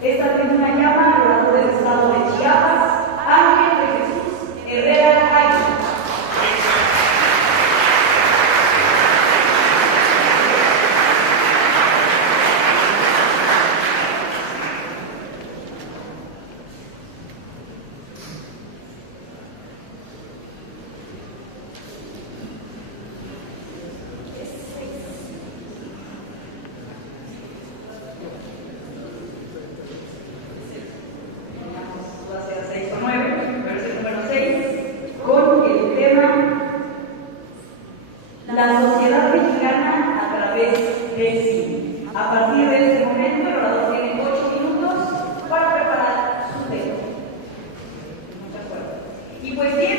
Esta tribuna llama al orador del Estado de Chiapas, Ángel de Jesús Herrera Jaime. La sociedad mexicana a través del cine. A partir de este momento, el orador tiene 8 minutos para preparar su tema. Muchas gracias. Y pues bien,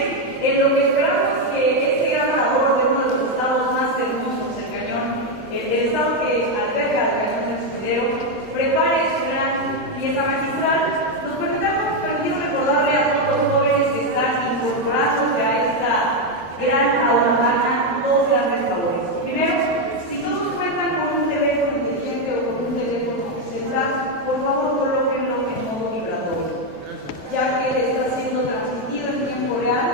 lo que esperamos es que este gran orador de uno de los estados más hermosos del Cañón, el estado que alberga el Cañón del Sumidero, prepare su gran pieza magistral. Nos permitido recordarle a todos los jóvenes que están incorporándose a esta gran aula magna dos grandes favores. Primero, si todos cuentan con un teléfono inteligente o con un teléfono celular, por favor colóquenlo en modo vibratorio, ya que está siendo transmitido en tiempo real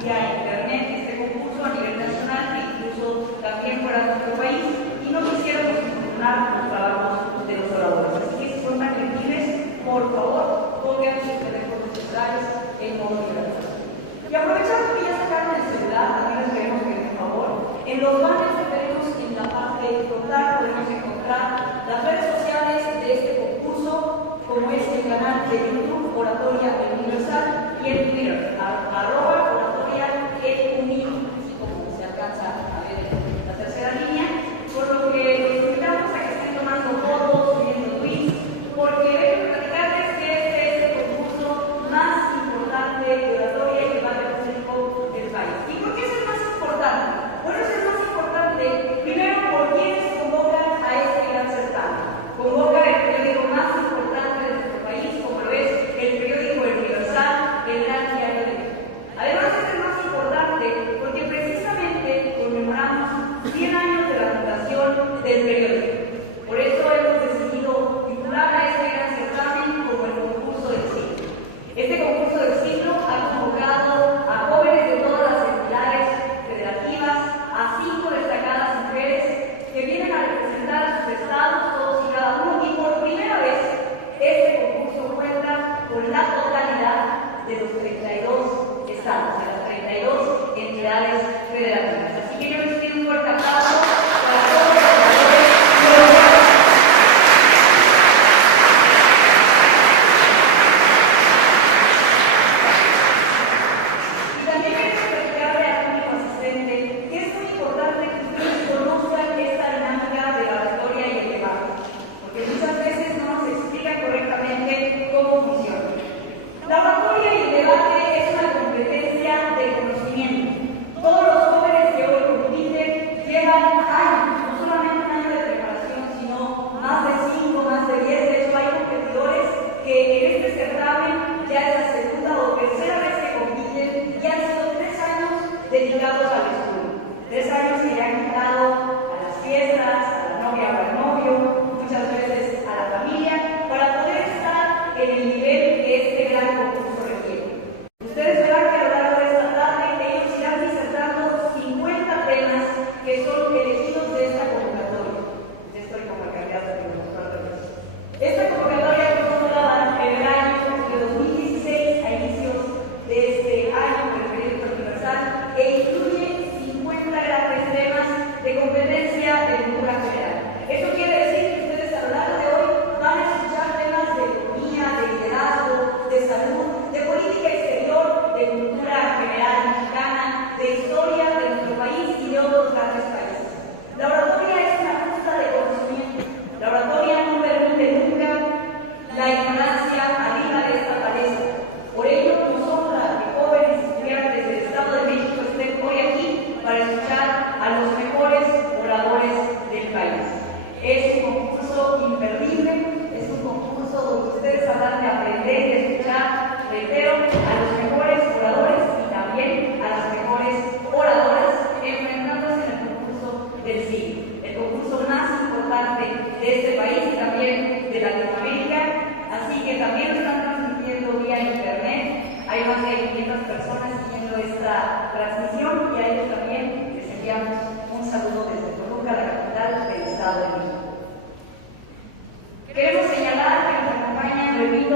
vía internet este concurso a nivel nacional e incluso también fuera de nuestro país, y no quisiéramos infortunar los trabajos de los oradores. Así que si son tan gentiles, por favor, pongan sus teléfonos celulares en modo vibratorio. Y aprovechando que ya sacaron el celular, también les pedimos que por favor, en los banners que tenemos en la parte frontal podemos encontrar las redes sociales de este concurso, como es el canal de YouTube Oratoria Universal y el Twitter, @Oratoria Uni, así como se alcanza a ver en la tercera línea, por lo que los invitamos a que estén tomando fotos, subiendo tweets, porque déjenme platicarles que este es el concurso más importante de oratoria y debate público del país. ¿Y por qué es el más importante? Bueno, es el más importante, primero, por quienes convocan a este gran certamen. Convoca el periódico más importante de nuestro país, como lo es el periódico El Universal, el Gran Diario de México. Además, es el más importante porque precisamente conmemoramos 100 años de la fundación del periódico. Por eso hemos decidido titular a este gran certamen como el concurso del siglo. Este concurso del siglo ha convocado a jóvenes de todas las entidades federativas, a 5 destacadas mujeres que vienen a representar a sus estados, todos y cada uno, y por primera vez este concurso cuenta con la totalidad de los 32 estados, de las 32 entidades federativas. Así que yo les pido un fuerte aplauso para todos los oradores. Y también quiero platicarle al público asistente que es muy importante que ustedes conozcan esta dinámica de la oratoria y el debate, porque muchas veces no nos explican correctamente cómo funciona. La oratoria y el debate es una competencia de conocimiento. Todos los jóvenes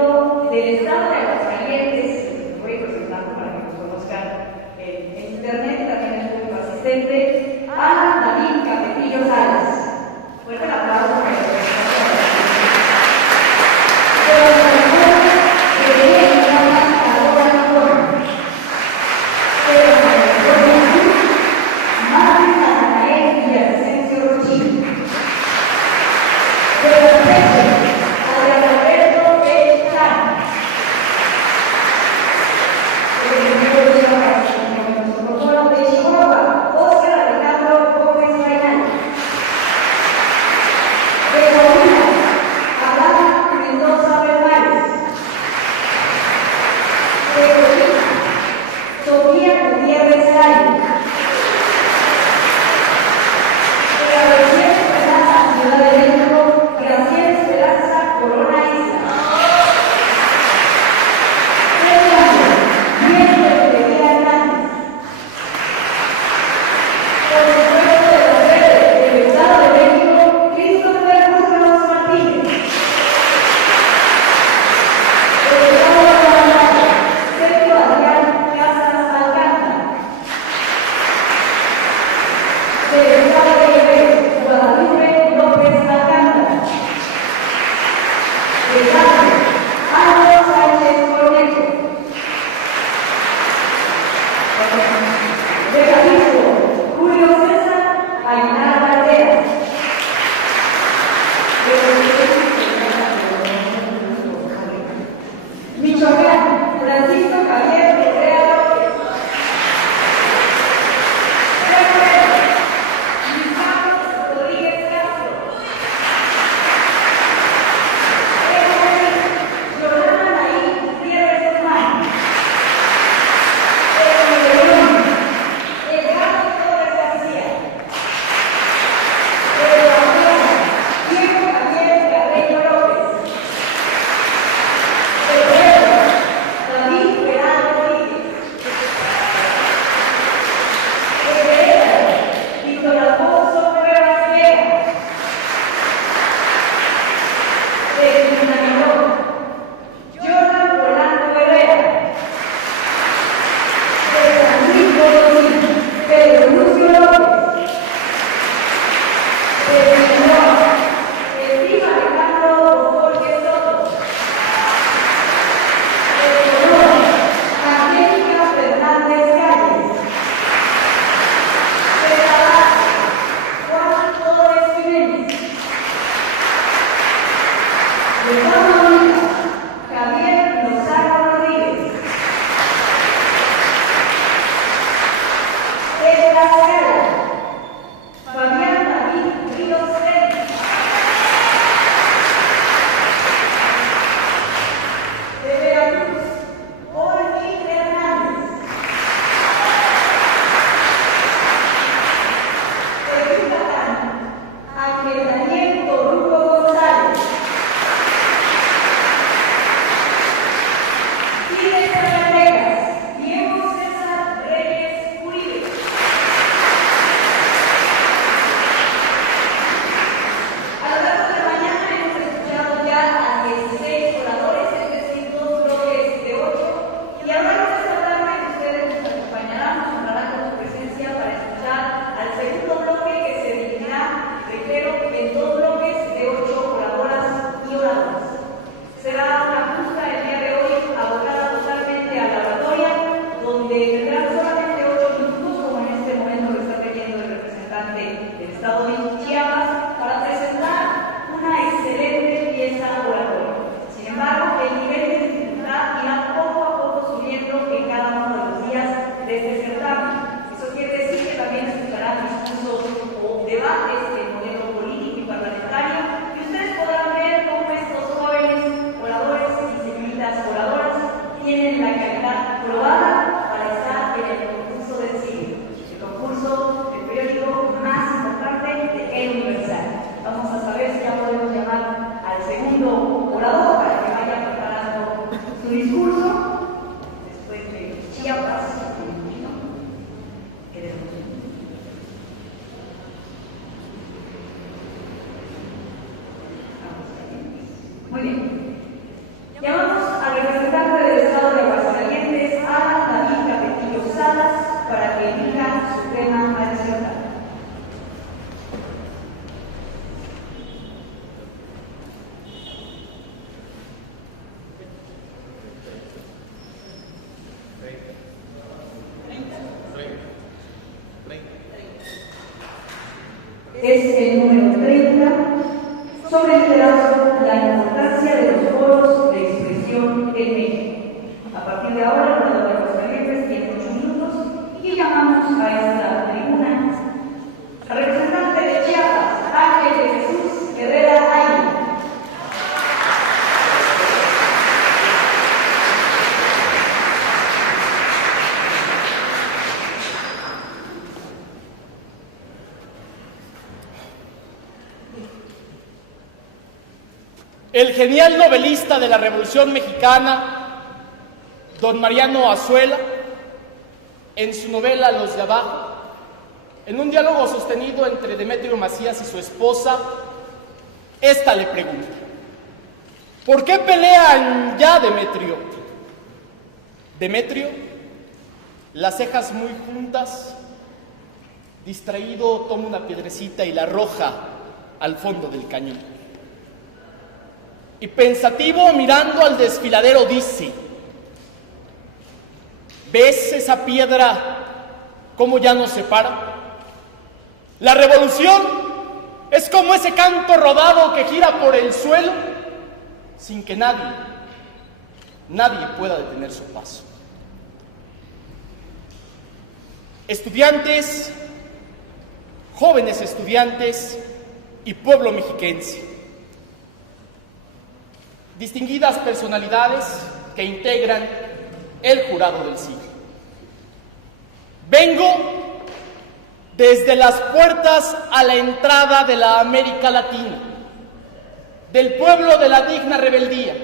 periódico del Estado de Aguascalientes, les voy presentando para que nos conozcan en internet, también es público asistente, a David Cafetillo Salas. Fuerte el aplauso para que nos Muy bien. Ya vamos el genial novelista de la Revolución Mexicana, don Mariano Azuela, en su novela Los de Abajo, en un diálogo sostenido entre Demetrio Macías y su esposa, ésta le pregunta: ¿por qué pelean ya, Demetrio? Demetrio, las cejas muy juntas, distraído, toma una piedrecita y la arroja al fondo del cañón. Y pensativo, mirando al desfiladero, dice: ¿ves esa piedra cómo ya no se para? La revolución es como ese canto rodado que gira por el suelo sin que nadie pueda detener su paso. Estudiantes, jóvenes estudiantes y pueblo mexiquense, distinguidas personalidades que integran el jurado del siglo. Vengo desde las puertas a la entrada de la América Latina, del pueblo de la digna rebeldía,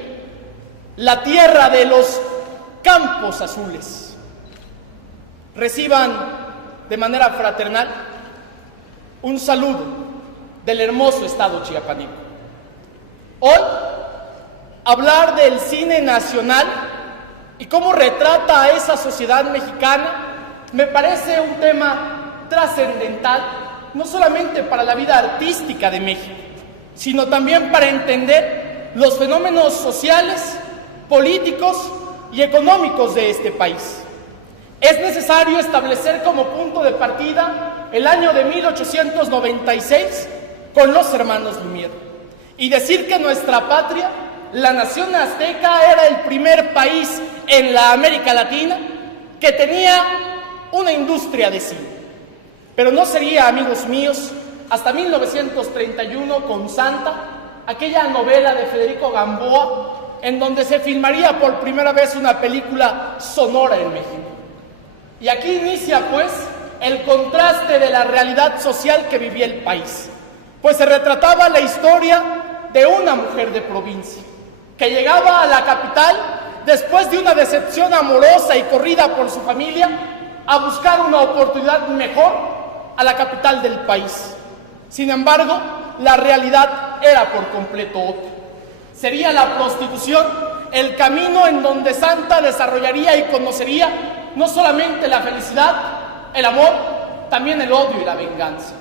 la tierra de los campos azules. Reciban de manera fraternal un saludo del hermoso estado chiapaneco. Hoy, hablar del cine nacional y cómo retrata a esa sociedad mexicana me parece un tema trascendental, no solamente para la vida artística de México, sino también para entender los fenómenos sociales, políticos y económicos de este país. Es necesario establecer como punto de partida el año de 1896 con los hermanos Lumière y decir que nuestra patria, la nación azteca, era el primer país en la América Latina que tenía una industria de cine. Pero no sería, amigos míos, hasta 1931 con Santa, aquella novela de Federico Gamboa, en donde se filmaría por primera vez una película sonora en México. Y aquí inicia, pues, el contraste de la realidad social que vivía el país, pues se retrataba la historia de una mujer de provincia, que llegaba a la capital después de una decepción amorosa y corrida por su familia, a buscar una oportunidad mejor a la capital del país. Sin embargo, la realidad era por completo otra. Sería la prostitución el camino en donde Santa desarrollaría y conocería no solamente la felicidad, el amor, también el odio y la venganza.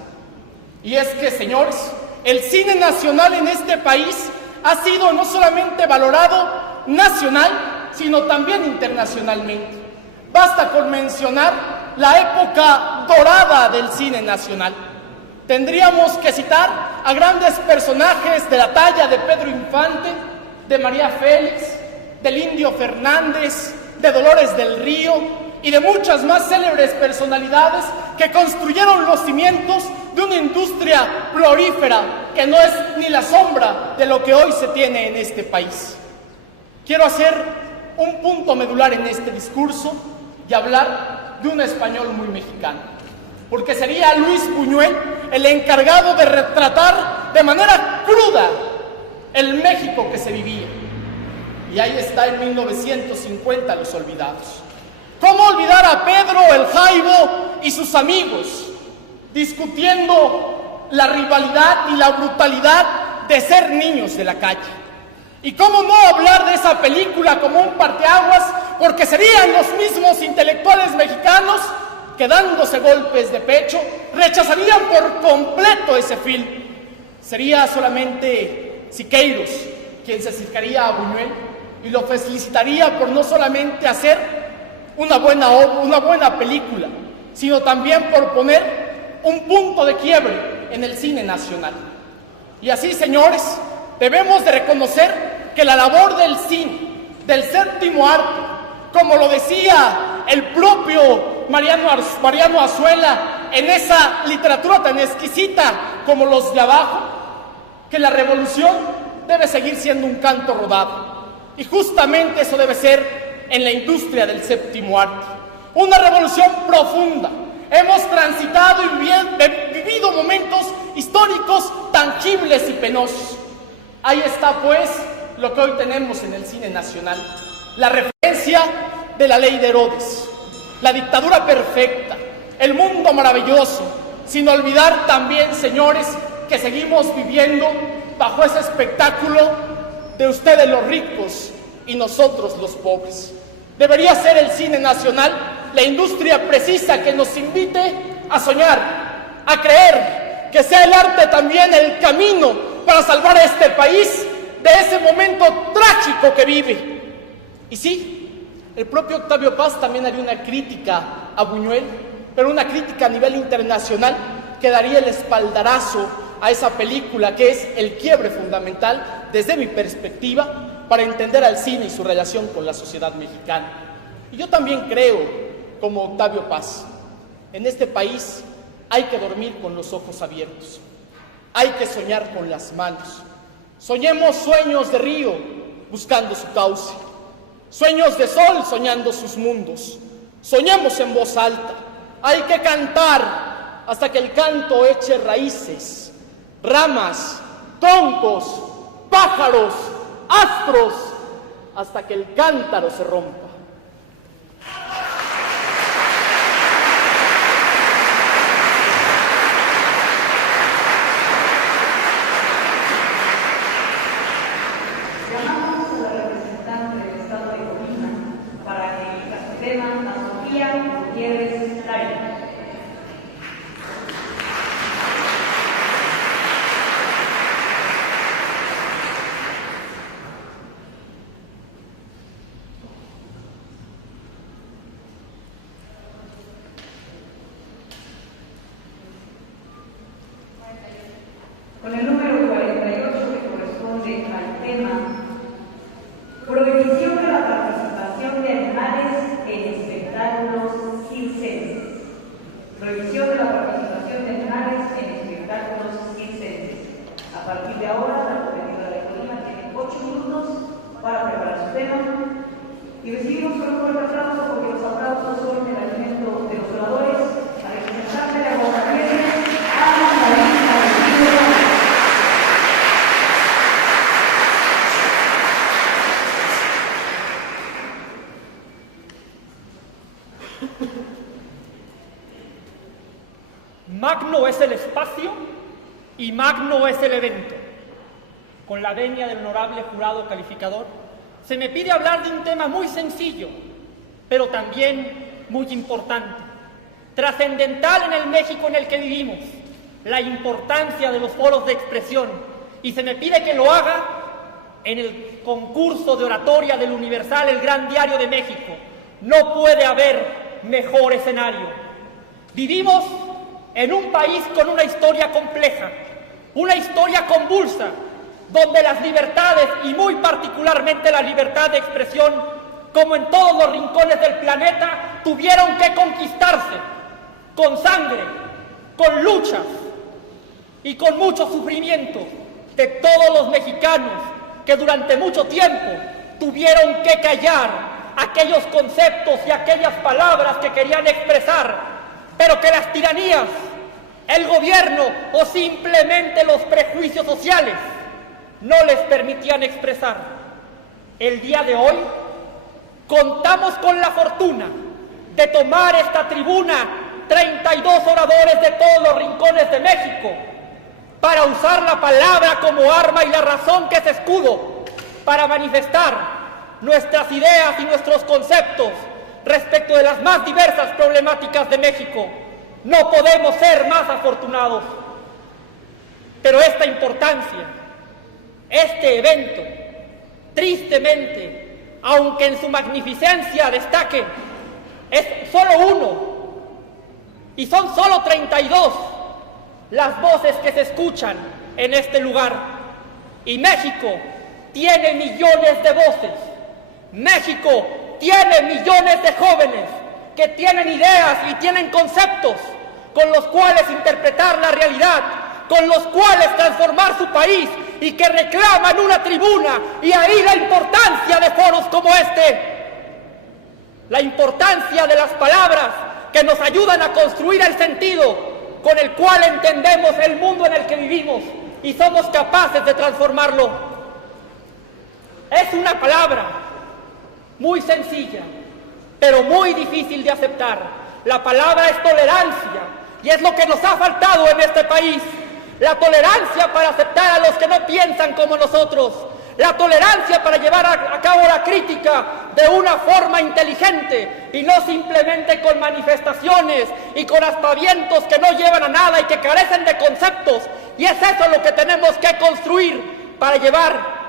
Y es que, señores, el cine nacional en este país ha sido no solamente valorado nacional, sino también internacionalmente. Basta con mencionar la época dorada del cine nacional. Tendríamos que citar a grandes personajes de la talla de Pedro Infante, de María Félix, del Indio Fernández, de Dolores del Río y de muchas más célebres personalidades que construyeron los cimientos de una industria prolífera que no es ni la sombra de lo que hoy se tiene en este país. Quiero hacer un punto medular en este discurso y hablar de un español muy mexicano, porque sería Luis Buñuel el encargado de retratar de manera cruda el México que se vivía. Y ahí está en 1950 Los Olvidados. ¿Cómo olvidar a Pedro el Jaibo y sus amigos discutiendo la rivalidad y la brutalidad de ser niños de la calle? ¿Y cómo no hablar de esa película como un parteaguas? Porque serían los mismos intelectuales mexicanos que, dándose golpes de pecho, rechazarían por completo ese film. Sería solamente Siqueiros quien se acercaría a Buñuel y lo felicitaría por no solamente hacer una buena obra, una buena película, sino también por poner un punto de quiebre en el cine nacional. Y así, señores, debemos de reconocer que la labor del cine, del séptimo arte, como lo decía el propio Mariano Azuela en esa literatura tan exquisita como Los de Abajo, que la revolución debe seguir siendo un canto rodado. Y justamente eso debe ser en la industria del séptimo arte. Una revolución profunda. Hemos transitado y vivido momentos históricos tangibles y penosos. Ahí está, pues, lo que hoy tenemos en el cine nacional. La referencia de la ley de Herodes, la dictadura perfecta, el mundo maravilloso, sin olvidar también, señores, que seguimos viviendo bajo ese espectáculo de ustedes los ricos y nosotros los pobres. Debería ser el cine nacional la industria precisa que nos invite a soñar, a creer, que sea el arte también el camino para salvar a este país de ese momento trágico que vive. Y sí, el propio Octavio Paz también haría una crítica a Buñuel, pero una crítica a nivel internacional que daría el espaldarazo a esa película que es el quiebre fundamental, desde mi perspectiva, para entender al cine y su relación con la sociedad mexicana. Y yo también creo, como Octavio Paz, en este país hay que dormir con los ojos abiertos, hay que soñar con las manos. Soñemos sueños de río buscando su cauce, sueños de sol soñando sus mundos. Soñemos en voz alta, hay que cantar hasta que el canto eche raíces, ramas, troncos, pájaros, astros, hasta que el cántaro se rompa. Llamamos a la representante del Estado de Colima para que la suceda a Sofía Gutiérrez Lario. Con el número 48 que corresponde al tema prohibición de la participación de animales en espectáculos circenses. Prohibición de la participación de animales en espectáculos circenses. A partir de ahora, la cooperativa de Colima tiene 8 minutos para preparar su tema y recibimos con un fuerte aplauso porque los aplausos son el alimento de los oradores. A representante de Aguascalientes, Ana María. Magno es el espacio y magno es el evento. Con la venia del honorable jurado calificador, se me pide hablar de un tema muy sencillo, pero también muy importante, trascendental en el México en el que vivimos, la importancia de los foros de expresión, y se me pide que lo haga en el concurso de oratoria del Universal, el Gran Diario de México. No puede haber mejor escenario. Vivimos en un país con una historia compleja, una historia convulsa, donde las libertades, y muy particularmente la libertad de expresión, como en todos los rincones del planeta, tuvieron que conquistarse con sangre, con luchas y con mucho sufrimiento de todos los mexicanos que durante mucho tiempo tuvieron que callar aquellos conceptos y aquellas palabras que querían expresar, pero que las tiranías, el gobierno o simplemente los prejuicios sociales no les permitían expresar. El día de hoy contamos con la fortuna de tomar esta tribuna 32 oradores de todos los rincones de México para usar la palabra como arma y la razón que es escudo para manifestar nuestras ideas y nuestros conceptos respecto de las más diversas problemáticas de México. No podemos ser más afortunados. Pero esta importancia, este evento, tristemente, aunque en su magnificencia destaque, es solo uno, y son solo 32 las voces que se escuchan en este lugar. Y México tiene millones de voces. México tiene millones de jóvenes que tienen ideas y tienen conceptos con los cuales interpretar la realidad, con los cuales transformar su país y que reclaman una tribuna. Y ahí la importancia de foros como este, la importancia de las palabras que nos ayudan a construir el sentido con el cual entendemos el mundo en el que vivimos y somos capaces de transformarlo. Es una palabra muy sencilla, pero muy difícil de aceptar. La palabra es tolerancia, y es lo que nos ha faltado en este país. La tolerancia para aceptar a los que no piensan como nosotros. La tolerancia para llevar a cabo la crítica de una forma inteligente y no simplemente con manifestaciones y con aspavientos que no llevan a nada y que carecen de conceptos. Y es eso lo que tenemos que construir para llevar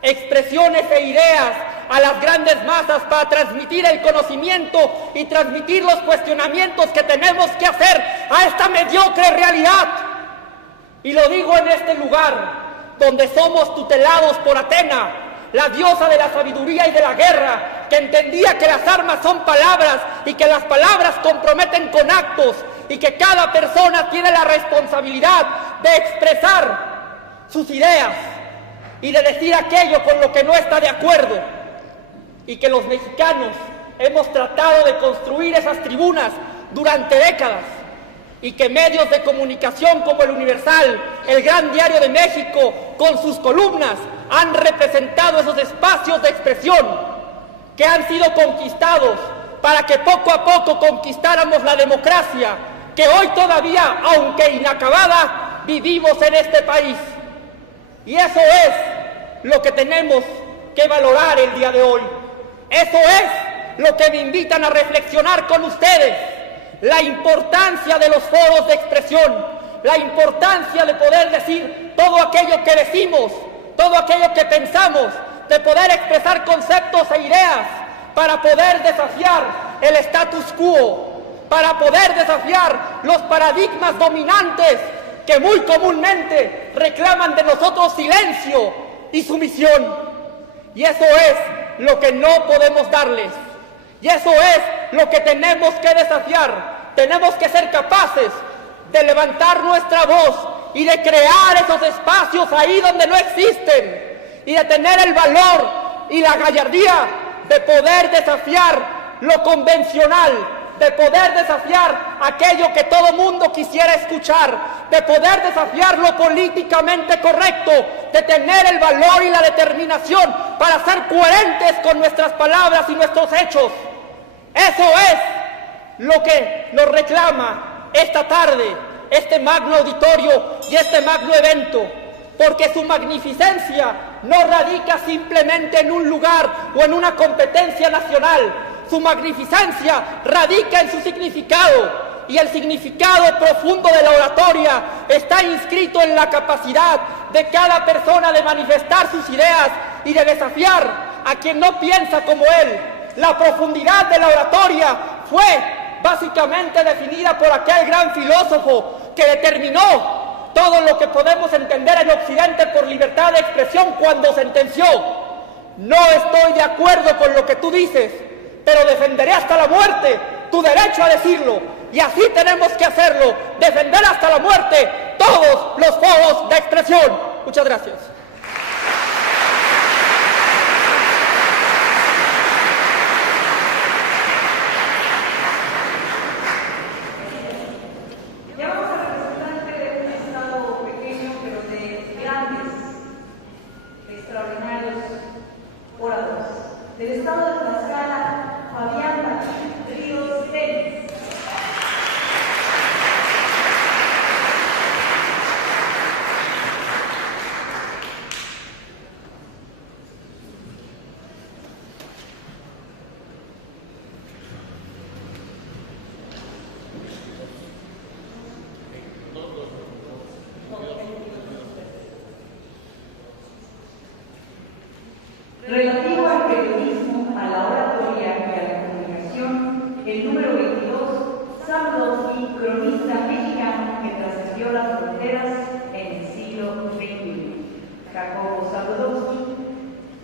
expresiones e ideas a las grandes masas, para transmitir el conocimiento y transmitir los cuestionamientos que tenemos que hacer a esta mediocre realidad. Y lo digo en este lugar, donde somos tutelados por Atena, la diosa de la sabiduría y de la guerra, que entendía que las armas son palabras y que las palabras comprometen con actos y que cada persona tiene la responsabilidad de expresar sus ideas y de decir aquello con lo que no está de acuerdo, y que los mexicanos hemos tratado de construir esas tribunas durante décadas, y que medios de comunicación como el Universal, el Gran Diario de México, con sus columnas, han representado esos espacios de expresión que han sido conquistados para que poco a poco conquistáramos la democracia que hoy todavía, aunque inacabada, vivimos en este país. Y eso es lo que tenemos que valorar el día de hoy. Eso es lo que me invitan a reflexionar con ustedes. La importancia de los foros de expresión, la importancia de poder decir todo aquello que decimos, todo aquello que pensamos, de poder expresar conceptos e ideas para poder desafiar el status quo, para poder desafiar los paradigmas dominantes que muy comúnmente reclaman de nosotros silencio y sumisión. Y eso es lo que no podemos darles. Y eso es lo que tenemos que desafiar. Tenemos que ser capaces de levantar nuestra voz y de crear esos espacios ahí donde no existen. Y de tener el valor y la gallardía de poder desafiar lo convencional, de poder desafiar aquello que todo mundo quisiera escuchar, de poder desafiar lo políticamente correcto, de tener el valor y la determinación para ser coherentes con nuestras palabras y nuestros hechos. Eso es lo que nos reclama esta tarde, este magno auditorio y este magno evento, porque su magnificencia no radica simplemente en un lugar o en una competencia nacional. Su magnificencia radica en su significado, y el significado profundo de la oratoria está inscrito en la capacidad de cada persona de manifestar sus ideas y de desafiar a quien no piensa como él. La profundidad de la oratoria fue básicamente definida por aquel gran filósofo que determinó todo lo que podemos entender en Occidente por libertad de expresión cuando sentenció: no estoy de acuerdo con lo que tú dices, pero defenderé hasta la muerte tu derecho a decirlo. Y así tenemos que hacerlo, defender hasta la muerte todos los foros de expresión. Muchas gracias. Del estado de Tlaxcala, Fabián Martín Ríos Vélez. Relativo al periodismo, a la oratoria y a la comunicación, el número 22, Zabludovsky, cronista mexicano que trascendió las fronteras en el siglo XXI. Jacobo Zabludovsky,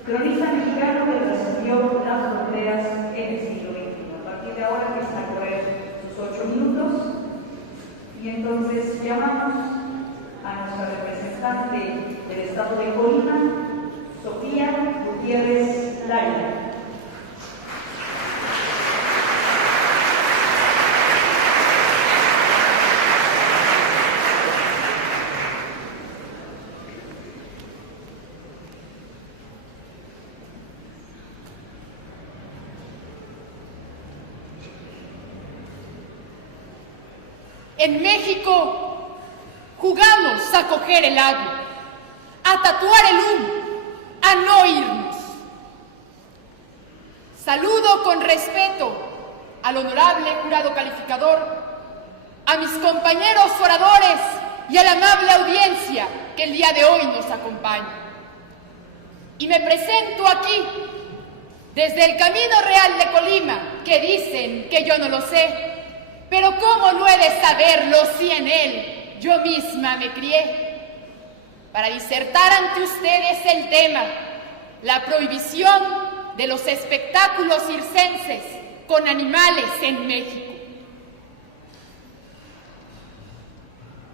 cronista mexicano que trascendió las fronteras en el siglo XXI. A partir de ahora empiezan a correr sus 8 minutos y entonces llamamos a nuestra representante del estado de Colima, Sofía Gutiérrez Laya. En México jugamos a coger el agua, a tatuar el humo, a no irnos. Saludo con respeto al honorable jurado calificador, a mis compañeros oradores y a la amable audiencia que el día de hoy nos acompaña. Y me presento aquí desde el Camino Real de Colima, que dicen que yo no lo sé, pero ¿cómo no he de saberlo si en él yo misma me crié? Para disertar ante ustedes el tema, la prohibición de los espectáculos circenses con animales en México.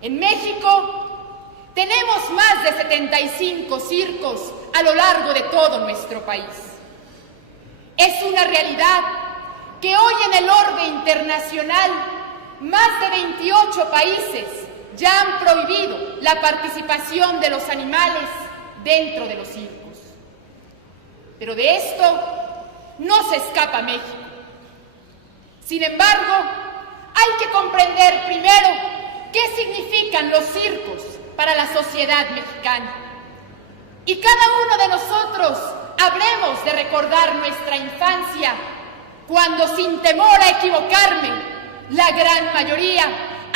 En México tenemos más de 75 circos a lo largo de todo nuestro país. Es una realidad que hoy en el orbe internacional más de 28 países ya han prohibido la participación de los animales dentro de los circos. Pero de esto no se escapa México. Sin embargo, hay que comprender primero qué significan los circos para la sociedad mexicana. Y cada uno de nosotros habremos de recordar nuestra infancia, cuando sin temor a equivocarme, la gran mayoría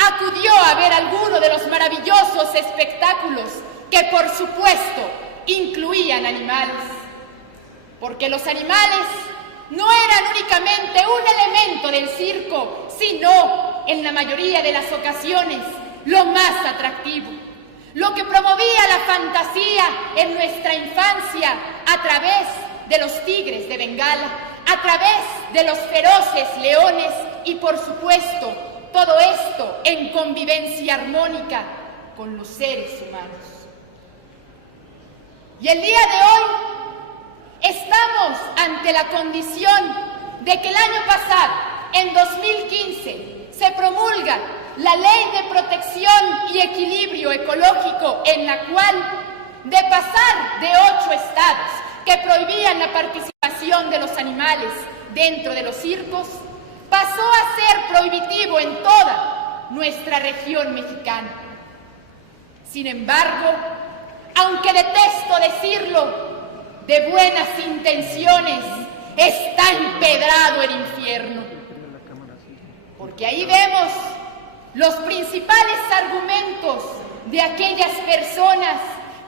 acudió a ver alguno de los maravillosos espectáculos que, por supuesto, incluían animales. Porque los animales no eran únicamente un elemento del circo, sino, en la mayoría de las ocasiones, lo más atractivo, lo que promovía la fantasía en nuestra infancia a través de los tigres de Bengala, a través de los feroces leones y, por supuesto, todo esto en convivencia armónica con los seres humanos. Y el día de hoy estamos ante la condición de que el año pasado, en 2015, se promulga la Ley de Protección y Equilibrio Ecológico, en la cual, de pasar de 8 estados que prohibían la participación de los animales dentro de los circos, pasó a ser prohibitivo en toda nuestra región mexicana. Sin embargo, aunque detesto decirlo, de buenas intenciones está empedrado el infierno. Porque ahí vemos los principales argumentos de aquellas personas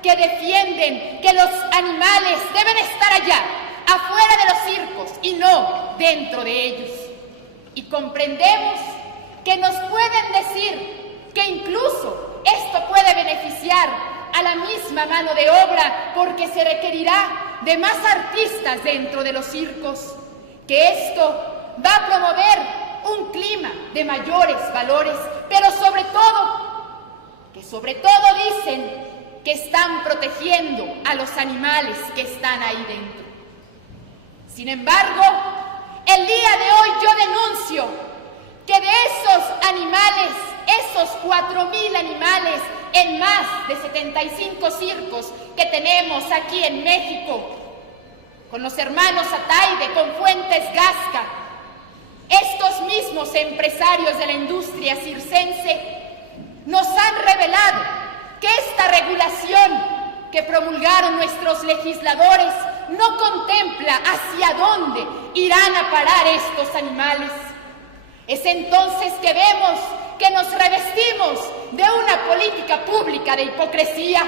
que defienden que los animales deben estar allá, afuera de los circos y no dentro de ellos. Y comprendemos que nos pueden decir que incluso esto puede beneficiar a la misma mano de obra, porque se requerirá de más artistas dentro de los circos, que esto va a promover un clima de mayores valores, pero sobre todo dicen que están protegiendo a los animales que están ahí dentro. Sin embargo, el día de hoy yo denuncio que de esos animales, esos 4,000 animales en más de 75 circos que tenemos aquí en México, con los hermanos Ataide, con Fuentes Gasca, estos mismos empresarios de la industria circense nos han revelado que esta regulación que promulgaron nuestros legisladores no contempla hacia dónde irán a parar estos animales. Es entonces que vemos que nos revestimos de una política pública de hipocresía.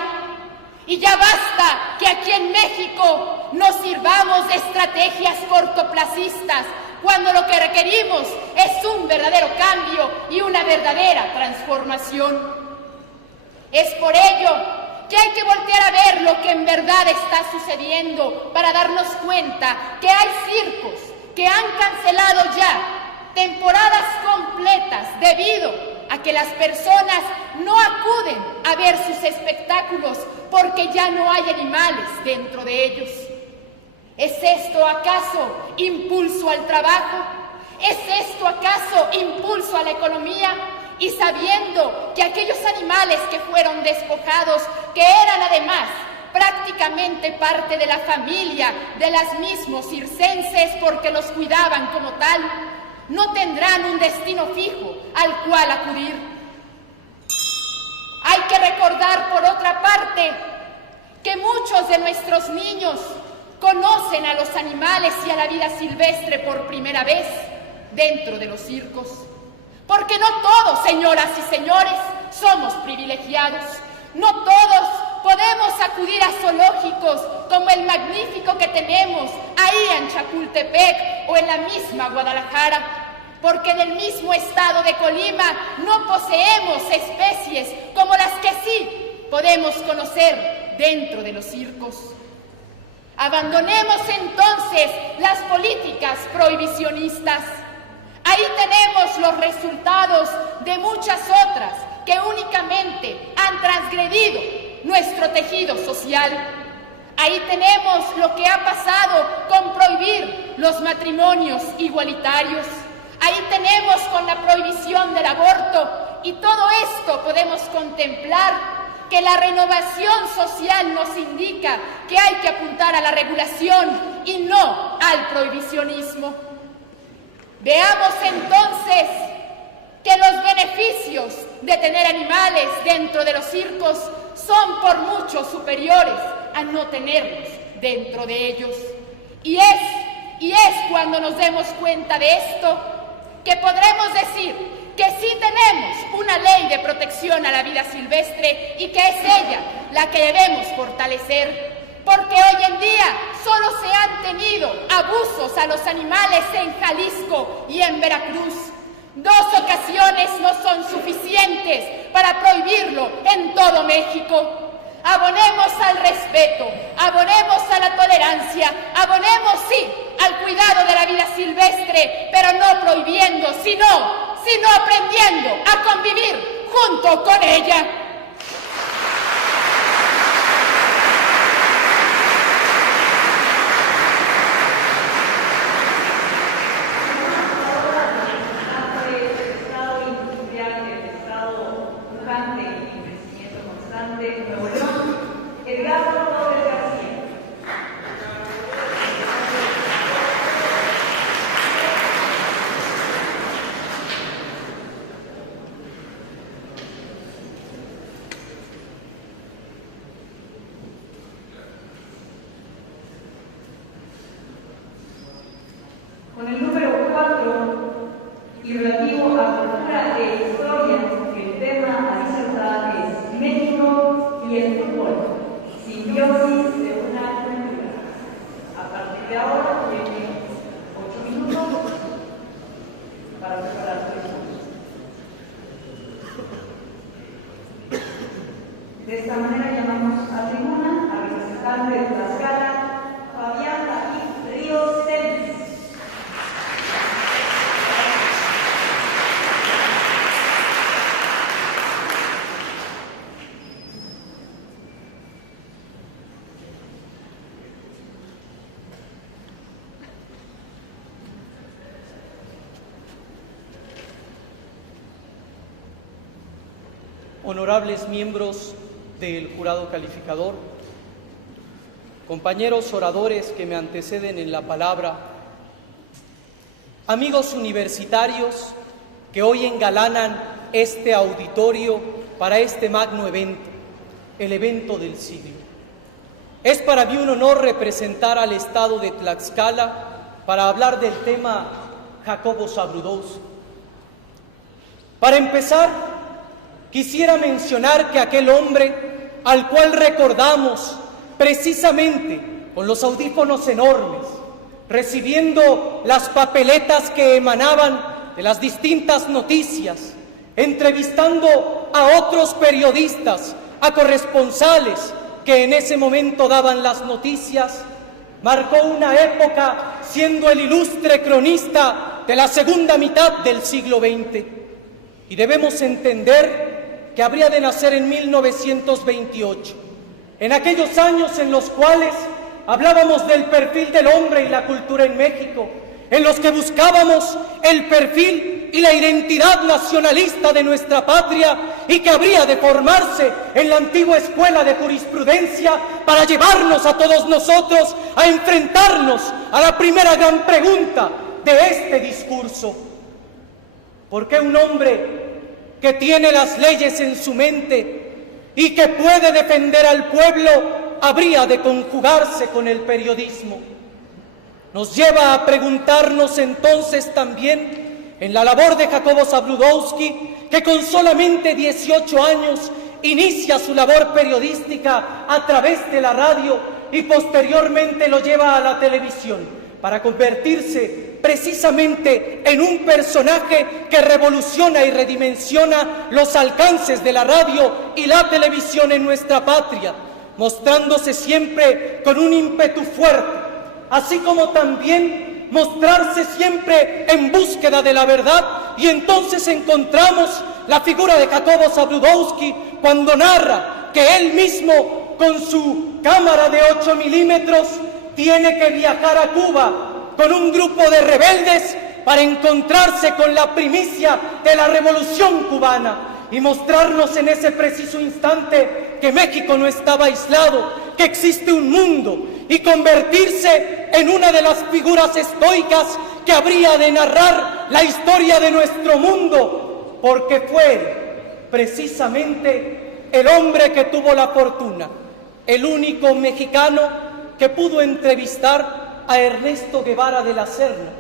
Y ya basta que aquí en México nos sirvamos de estrategias cortoplacistas, cuando lo que requerimos es un verdadero cambio y una verdadera transformación. Es por ello que hay que voltear a ver lo que en verdad está sucediendo para darnos cuenta que hay circos que han cancelado ya temporadas completas debido a que las personas no acuden a ver sus espectáculos porque ya no hay animales dentro de ellos. ¿Es esto acaso impulso al trabajo? ¿Es esto acaso impulso a la economía? Y sabiendo que aquellos animales que fueron despojados, que eran además prácticamente parte de la familia de las mismos circenses porque los cuidaban como tal, no tendrán un destino fijo al cual acudir, que recordar, por otra parte, que muchos de nuestros niños conocen a los animales y a la vida silvestre por primera vez dentro de los circos. Porque no todos, señoras y señores, somos privilegiados. No todos podemos acudir a zoológicos como el magnífico que tenemos ahí en Chapultepec o en la misma Guadalajara, porque en el mismo estado de Colima no poseemos especies como las que sí podemos conocer dentro de los circos. Abandonemos entonces las políticas prohibicionistas. Ahí tenemos los resultados de muchas otras que únicamente han transgredido nuestro tejido social. Ahí tenemos lo que ha pasado con prohibir los matrimonios igualitarios. Ahí tenemos con la prohibición del aborto, y todo esto podemos contemplar que la renovación social nos indica que hay que apuntar a la regulación y no al prohibicionismo. Veamos entonces que los beneficios de tener animales dentro de los circos son por mucho superiores a no tenerlos dentro de ellos. Y es cuando nos demos cuenta de esto que podremos decir que sí tenemos una ley de protección a la vida silvestre y que es ella la que debemos fortalecer, porque hoy en día solo se han tenido abusos a los animales en Jalisco y en Veracruz. 2 ocasiones no son suficientes para prohibirlo en todo México. Abonemos al respeto, abonemos a la tolerancia, abonemos, sí, al cuidado de la vida silvestre, pero no prohibiendo, sino aprendiendo a convivir junto con ella. Con el número 4 y relativo a cultura e historia, el tema a disertar es México y el fútbol, simbiosis de una cultura. A partir de ahora tiene 8 minutos para preparar su discurso. De esta manera llamamos a tribuna al representante de Tlaxcala, Fabián David Ríos Celis. Honorables miembros del jurado calificador, compañeros oradores que me anteceden en la palabra, amigos universitarios que hoy engalanan este auditorio para este magno evento, el evento del siglo. Es para mí un honor representar al estado de Tlaxcala para hablar del tema Jacobo Zabludowski. Para empezar, quisiera mencionar que aquel hombre al cual recordamos precisamente con los audífonos enormes, recibiendo las papeletas que emanaban de las distintas noticias, entrevistando a otros periodistas, a corresponsales que en ese momento daban las noticias, marcó una época siendo el ilustre cronista de la segunda mitad del siglo XX. Y debemos entender que habría de nacer en 1928, en aquellos años en los cuales hablábamos del perfil del hombre y la cultura en México, en los que buscábamos el perfil y la identidad nacionalista de nuestra patria y que habría de formarse en la antigua escuela de jurisprudencia para llevarnos a todos nosotros a enfrentarnos a la primera gran pregunta de este discurso. ¿Por qué un hombre que tiene las leyes en su mente y que puede defender al pueblo habría de conjugarse con el periodismo. Nos lleva a preguntarnos entonces también en la labor de Jacobo Zabludowski, que con solamente 18 años inicia su labor periodística a través de la radio y posteriormente lo lleva a la televisión para convertirse precisamente en un personaje que revoluciona y redimensiona los alcances de la radio y la televisión en nuestra patria, mostrándose siempre con un ímpetu fuerte, así como también mostrarse siempre en búsqueda de la verdad. Y entonces encontramos la figura de Jacobo Zabludowski cuando narra que él mismo con su cámara de 8 milímetros tiene que viajar a Cuba con un grupo de rebeldes para encontrarse con la primicia de la revolución cubana y mostrarnos en ese preciso instante que México no estaba aislado, que existe un mundo, y convertirse en una de las figuras estoicas que habría de narrar la historia de nuestro mundo, porque fue precisamente el hombre que tuvo la fortuna, el único mexicano que pudo entrevistar a Ernesto Guevara de la Serna,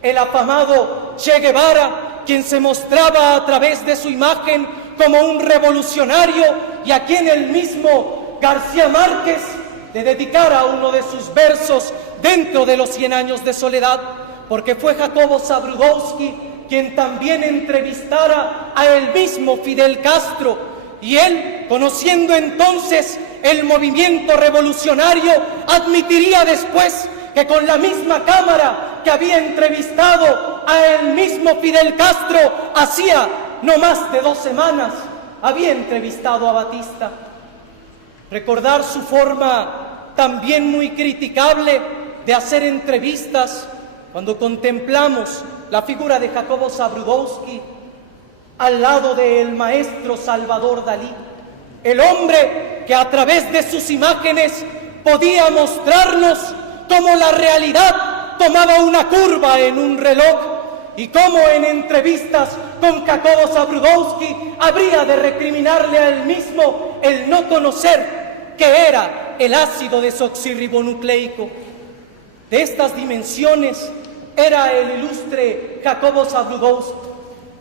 el afamado Che Guevara, quien se mostraba a través de su imagen como un revolucionario y a quien el mismo García Márquez le dedicara uno de sus versos dentro de los 100 años de soledad, porque fue Jacobo Zabludowski quien también entrevistara a el mismo Fidel Castro, y él, conociendo entonces el movimiento revolucionario, admitiría después que con la misma cámara que había entrevistado a el mismo Fidel Castro hacía no más de 2 semanas, había entrevistado a Batista. Recordar su forma también muy criticable de hacer entrevistas cuando contemplamos la figura de Jacobo Zabludowski al lado del maestro Salvador Dalí, el hombre que a través de sus imágenes podía mostrarnos cómo la realidad tomaba una curva en un reloj y cómo en entrevistas con Jacobo Zabludowski habría de recriminarle a él mismo el no conocer qué era el ácido desoxirribonucleico. De estas dimensiones era el ilustre Jacobo Zabludowski,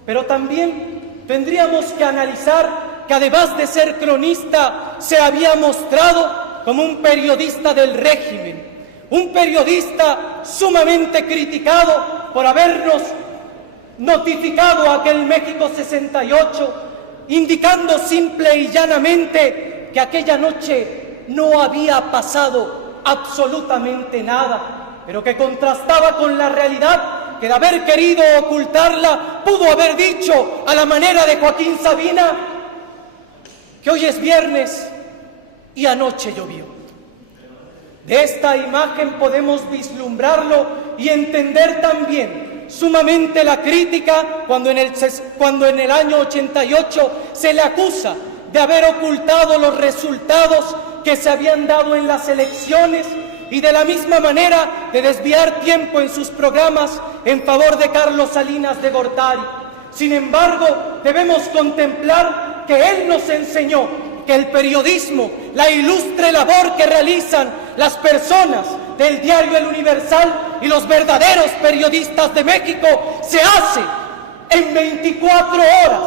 pero también tendríamos que analizar que además de ser cronista se había mostrado como un periodista del régimen, un periodista sumamente criticado por habernos notificado aquel México 68, indicando simple y llanamente que aquella noche no había pasado absolutamente nada, pero que contrastaba con la realidad, que de haber querido ocultarla pudo haber dicho a la manera de Joaquín Sabina que hoy es viernes y anoche llovió. De esta imagen podemos vislumbrarlo y entender también sumamente la crítica cuando en el año 88 se le acusa de haber ocultado los resultados que se habían dado en las elecciones y de la misma manera de desviar tiempo en sus programas en favor de Carlos Salinas de Gortari. Sin embargo, debemos contemplar que él nos enseñó que el periodismo, la ilustre labor que realizan las personas del diario El Universal y los verdaderos periodistas de México, se hace en 24 horas,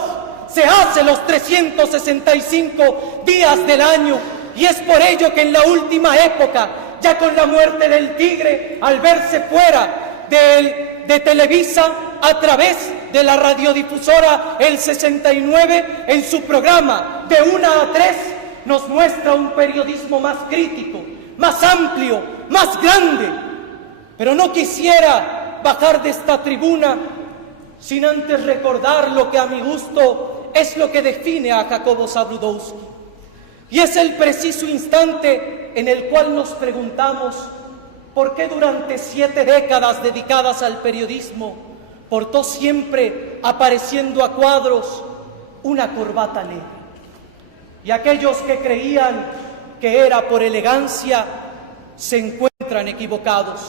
se hace los 365 días del año, y es por ello que en la última época, ya con la muerte del Tigre, al verse fuera de Televisa, a través de la radiodifusora El 69, en su programa de 1 a 3, nos muestra un periodismo más crítico, más amplio, más grande. Pero no quisiera bajar de esta tribuna sin antes recordar lo que a mi gusto es lo que define a Jacobo Zabludowski. Y es el preciso instante en el cual nos preguntamos por qué durante 7 décadas dedicadas al periodismo portó siempre, apareciendo a cuadros, una corbata negra. Y aquellos que creían que era por elegancia se encuentran equivocados.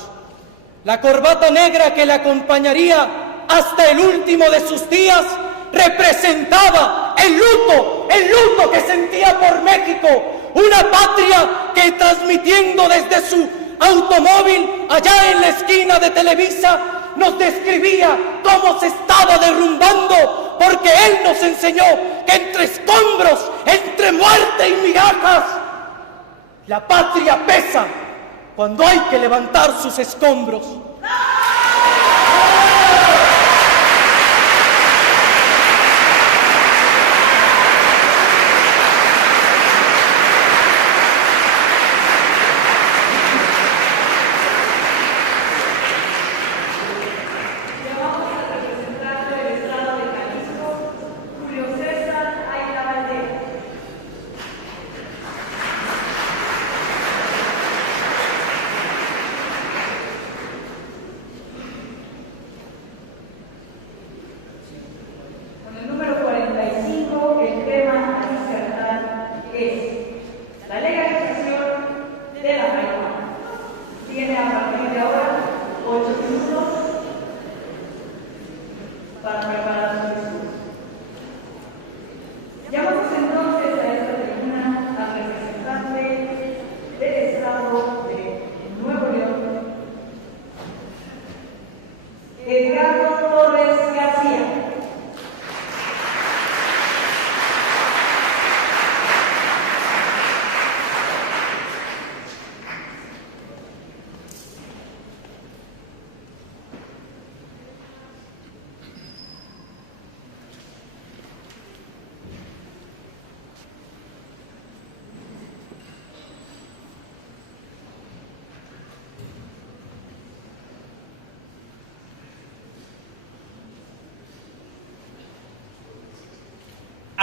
La corbata negra que le acompañaría hasta el último de sus días representaba el luto que sentía por México, una patria que transmitiendo desde su automóvil allá en la esquina de Televisa nos describía cómo se estaba derrumbando, porque él nos enseñó que entre escombros, entre muerte y migajas, la patria pesa cuando hay que levantar sus escombros.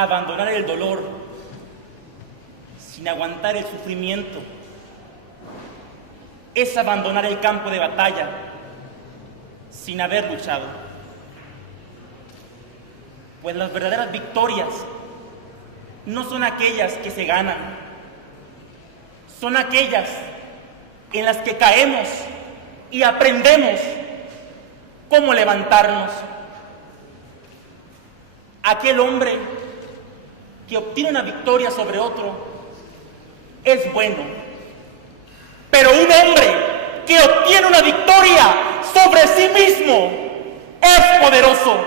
Abandonar el dolor sin aguantar el sufrimiento es abandonar el campo de batalla sin haber luchado. Pues las verdaderas victorias no son aquellas que se ganan, son aquellas en las que caemos y aprendemos cómo levantarnos. Aquel hombre que obtiene una victoria sobre otro es bueno, pero un hombre que obtiene una victoria sobre sí mismo es poderoso.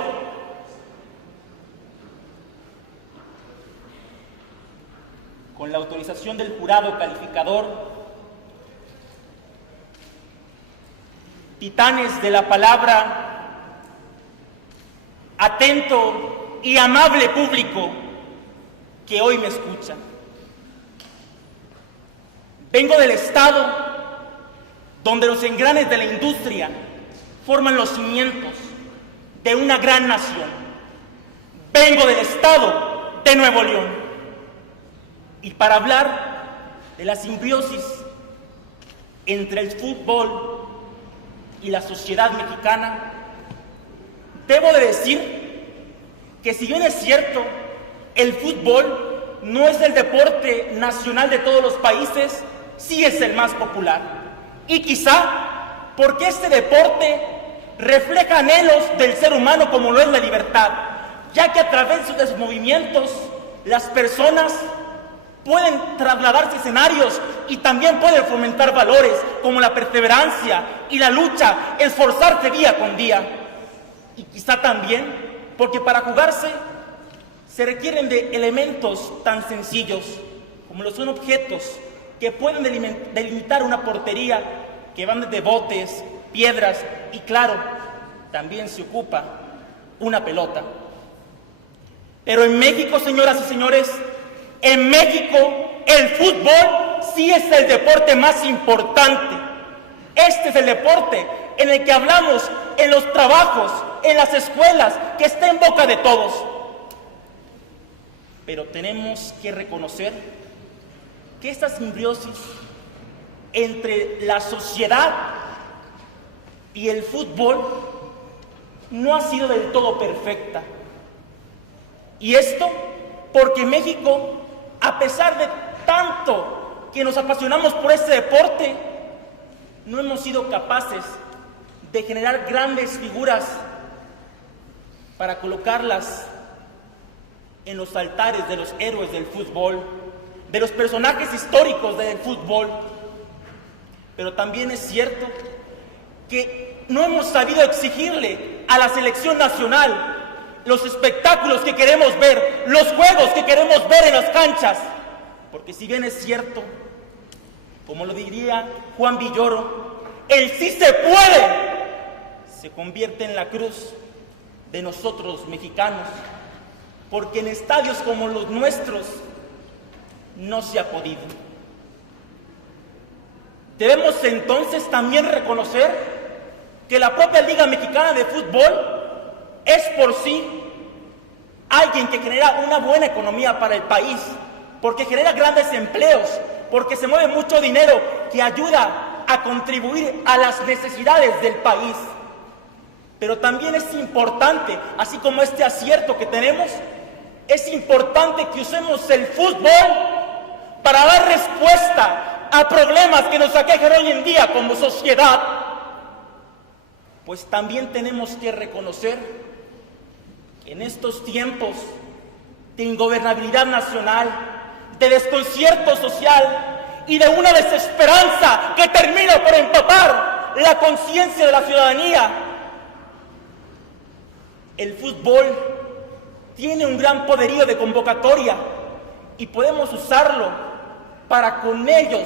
Con la autorización del jurado calificador, titanes de la palabra, atento y amable público que hoy me escucha. Vengo del estado donde los engranes de la industria forman los cimientos de una gran nación. Vengo del estado de Nuevo León. Y para hablar de la simbiosis entre el fútbol y la sociedad mexicana, debo de decir que si bien es cierto, el fútbol no es el deporte nacional de todos los países, sí es el más popular. Y quizá porque este deporte refleja anhelos del ser humano como lo es la libertad, ya que a través de sus movimientos las personas pueden trasladarse a escenarios y también pueden fomentar valores como la perseverancia y la lucha, esforzarse día con día. Y quizá también porque para jugarse se requieren de elementos tan sencillos como lo son objetos que pueden delimitar una portería, que van desde botes, piedras y claro, también se ocupa una pelota. Pero en México, señoras y señores, en México el fútbol sí es el deporte más importante. Este es el deporte en el que hablamos en los trabajos, en las escuelas, que está en boca de todos. Pero tenemos que reconocer que esta simbiosis entre la sociedad y el fútbol no ha sido del todo perfecta. Y esto porque México, a pesar de tanto que nos apasionamos por este deporte, no hemos sido capaces de generar grandes figuras para colocarlas en los altares de los héroes del fútbol, de los personajes históricos del fútbol. Pero también es cierto que no hemos sabido exigirle a la selección nacional los espectáculos que queremos ver, los juegos que queremos ver en las canchas. Porque si bien es cierto, como lo diría Juan Villoro, el sí se puede se convierte en la cruz de nosotros mexicanos, porque en estadios como los nuestros no se ha podido. Debemos entonces también reconocer que la propia Liga Mexicana de Fútbol es por sí alguien que genera una buena economía para el país, porque genera grandes empleos, porque se mueve mucho dinero que ayuda a contribuir a las necesidades del país. Pero también es importante, así como este acierto que tenemos, es importante que usemos el fútbol para dar respuesta a problemas que nos aquejan hoy en día como sociedad. Pues también tenemos que reconocer que en estos tiempos de ingobernabilidad nacional, de desconcierto social y de una desesperanza que termina por empapar la conciencia de la ciudadanía, el fútbol tiene un gran poderío de convocatoria y podemos usarlo para con ellos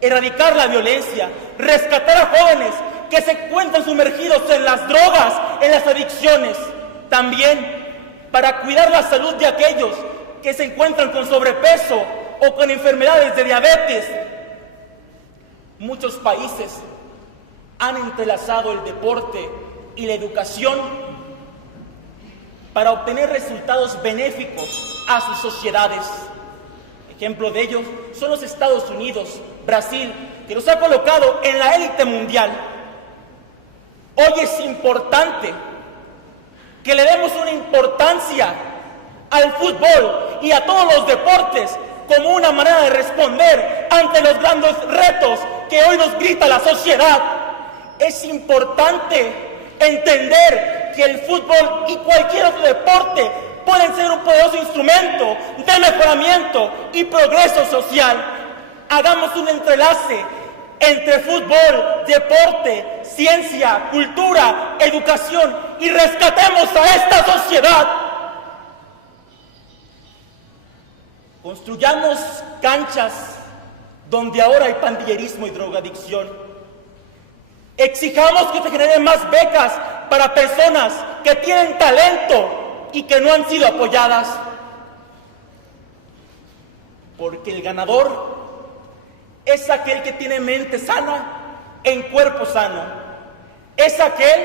erradicar la violencia, rescatar a jóvenes que se encuentran sumergidos en las drogas, en las adicciones. También para cuidar la salud de aquellos que se encuentran con sobrepeso o con enfermedades de diabetes. Muchos países han entrelazado el deporte y la educación para obtener resultados benéficos a sus sociedades. Ejemplo de ello son los Estados Unidos, Brasil, que los ha colocado en la élite mundial. Hoy es importante que le demos una importancia al fútbol y a todos los deportes como una manera de responder ante los grandes retos que hoy nos grita la sociedad. Es importante entender que el fútbol y cualquier otro deporte pueden ser un poderoso instrumento de mejoramiento y progreso social. Hagamos un entrelace entre fútbol, deporte, ciencia, cultura, educación y rescatemos a esta sociedad. Construyamos canchas donde ahora hay pandillerismo y drogadicción. Exijamos que se generen más becas para personas que tienen talento y que no han sido apoyadas. Porque el ganador es aquel que tiene mente sana en cuerpo sano. Es aquel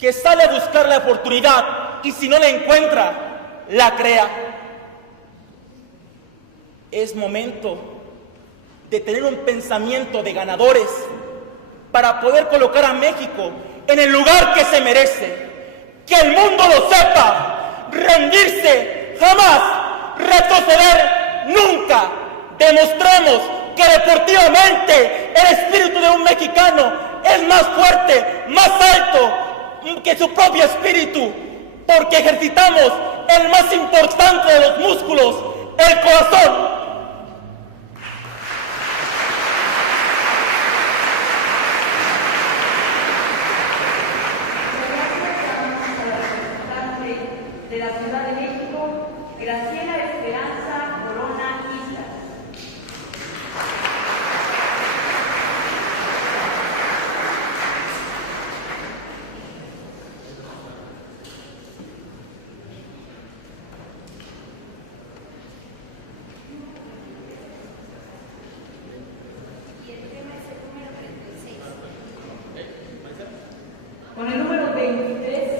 que sale a buscar la oportunidad y si no la encuentra, la crea. Es momento de tener un pensamiento de ganadores para poder colocar a México en el lugar que se merece. Que el mundo lo sepa, rendirse jamás, retroceder nunca. Demostremos que deportivamente el espíritu de un mexicano es más fuerte, más alto que su propio espíritu, porque ejercitamos el más importante de los músculos, el corazón. De la Ciudad de México, Graciela Esperanza Corona Islas. Con el número 23.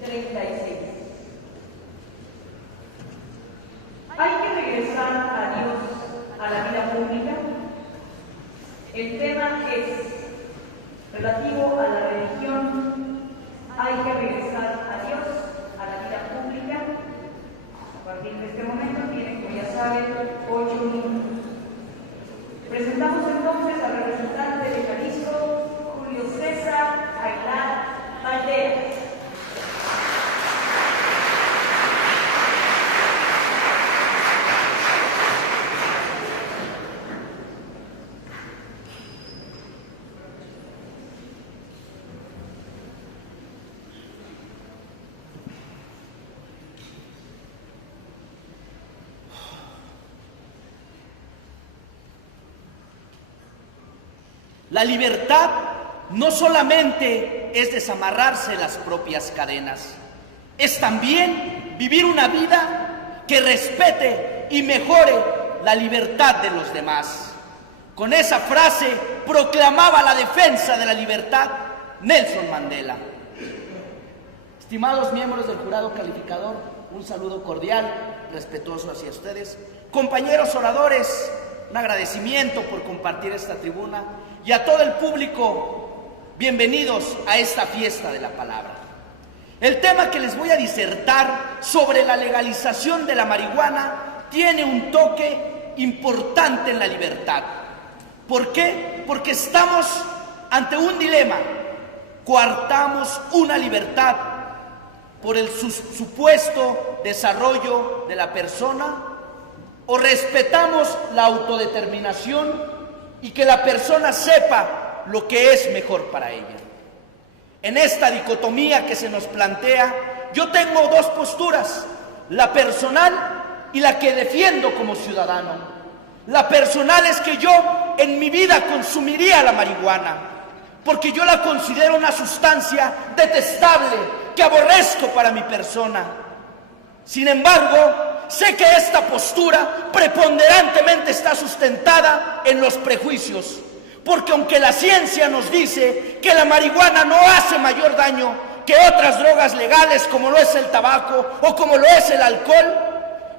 36. ¿Hay que regresar a Dios a la vida pública? El tema es relativo a la religión. ¿Hay que regresar a Dios a la vida pública? A partir de este momento tienen, como ya saben, 8 minutos. Presentamos entonces al representante de Jalisco, Julio César Aguilar Valderas. La libertad no solamente es desamarrarse las propias cadenas, es también vivir una vida que respete y mejore la libertad de los demás. Con esa frase proclamaba la defensa de la libertad Nelson Mandela. Estimados miembros del jurado calificador, un saludo cordial, respetuoso hacia ustedes. Compañeros oradores, un agradecimiento por compartir esta tribuna, y a todo el público, bienvenidos a esta fiesta de la palabra. El tema que les voy a disertar sobre la legalización de la marihuana tiene un toque importante en la libertad. ¿Por qué? Porque estamos ante un dilema. Coartamos una libertad por el supuesto desarrollo de la persona, o respetamos la autodeterminación y que la persona sepa lo que es mejor para ella. En esta dicotomía que se nos plantea, yo tengo dos posturas: la personal y la que defiendo como ciudadano. La personal es que yo en mi vida consumiría la marihuana, porque yo la considero una sustancia detestable que aborrezco para mi persona. Sin embargo, sé que esta postura preponderantemente está sustentada en los prejuicios, porque aunque la ciencia nos dice que la marihuana no hace mayor daño que otras drogas legales como lo es el tabaco o como lo es el alcohol,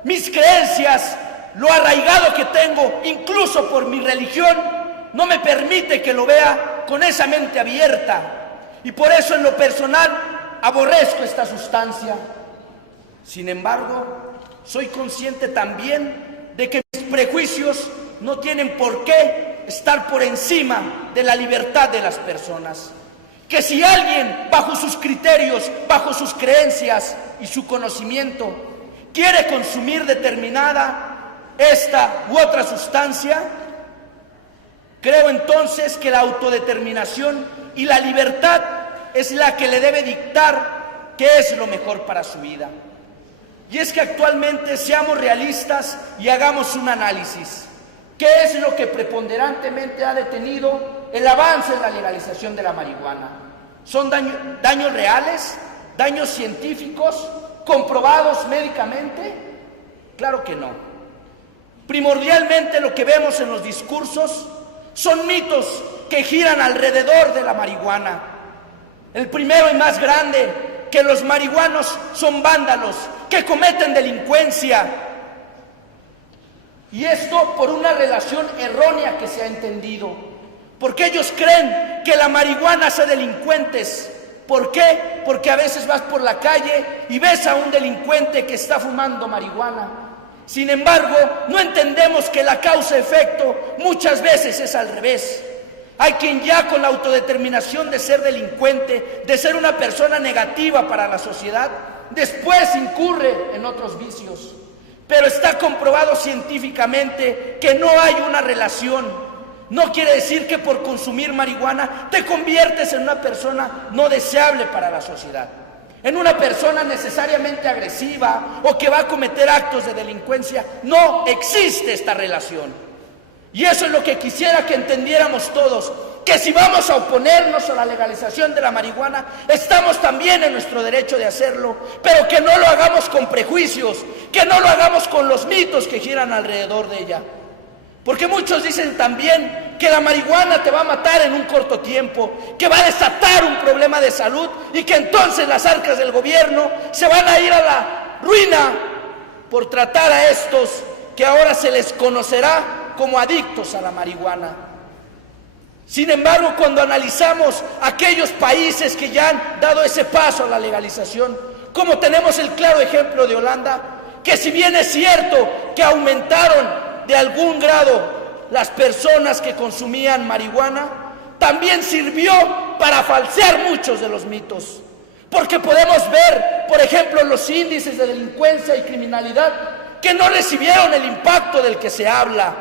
mis creencias, lo arraigado que tengo, incluso por mi religión, no me permite que lo vea con esa mente abierta, y por eso en lo personal aborrezco esta sustancia. Sin embargo, soy consciente también de que mis prejuicios no tienen por qué estar por encima de la libertad de las personas. Que si alguien, bajo sus criterios, bajo sus creencias y su conocimiento, quiere consumir determinada esta u otra sustancia, creo entonces que la autodeterminación y la libertad es la que le debe dictar qué es lo mejor para su vida. Y es que actualmente seamos realistas y hagamos un análisis. ¿Qué es lo que preponderantemente ha detenido el avance en la legalización de la marihuana? ¿Son daños reales? ¿Daños científicos? ¿Comprobados médicamente? Claro que no. Primordialmente lo que vemos en los discursos son mitos que giran alrededor de la marihuana. El primero y más grande, que los marihuanos son vándalos, que cometen delincuencia. Y esto por una relación errónea que se ha entendido, porque ellos creen que la marihuana hace delincuentes. ¿Por qué? Porque a veces vas por la calle y ves a un delincuente que está fumando marihuana. Sin embargo, no entendemos que la causa-efecto muchas veces es al revés. Hay quien ya con la autodeterminación de ser delincuente, de ser una persona negativa para la sociedad, después incurre en otros vicios. Pero está comprobado científicamente que no hay una relación. No quiere decir que por consumir marihuana te conviertes en una persona no deseable para la sociedad, en una persona necesariamente agresiva o que va a cometer actos de delincuencia. No existe esta relación. Y eso es lo que quisiera que entendiéramos todos, que si vamos a oponernos a la legalización de la marihuana, estamos también en nuestro derecho de hacerlo, pero que no lo hagamos con prejuicios, que no lo hagamos con los mitos que giran alrededor de ella. Porque muchos dicen también que la marihuana te va a matar en un corto tiempo, que va a desatar un problema de salud y que entonces las arcas del gobierno se van a ir a la ruina por tratar a estos que ahora se les conocerá como adictos a la marihuana. Sin embargo, cuando analizamos aquellos países que ya han dado ese paso a la legalización, como tenemos el claro ejemplo de Holanda, que si bien es cierto que aumentaron de algún grado las personas que consumían marihuana, también sirvió para falsear muchos de los mitos. Porque podemos ver, por ejemplo, los índices de delincuencia y criminalidad que no recibieron el impacto del que se habla,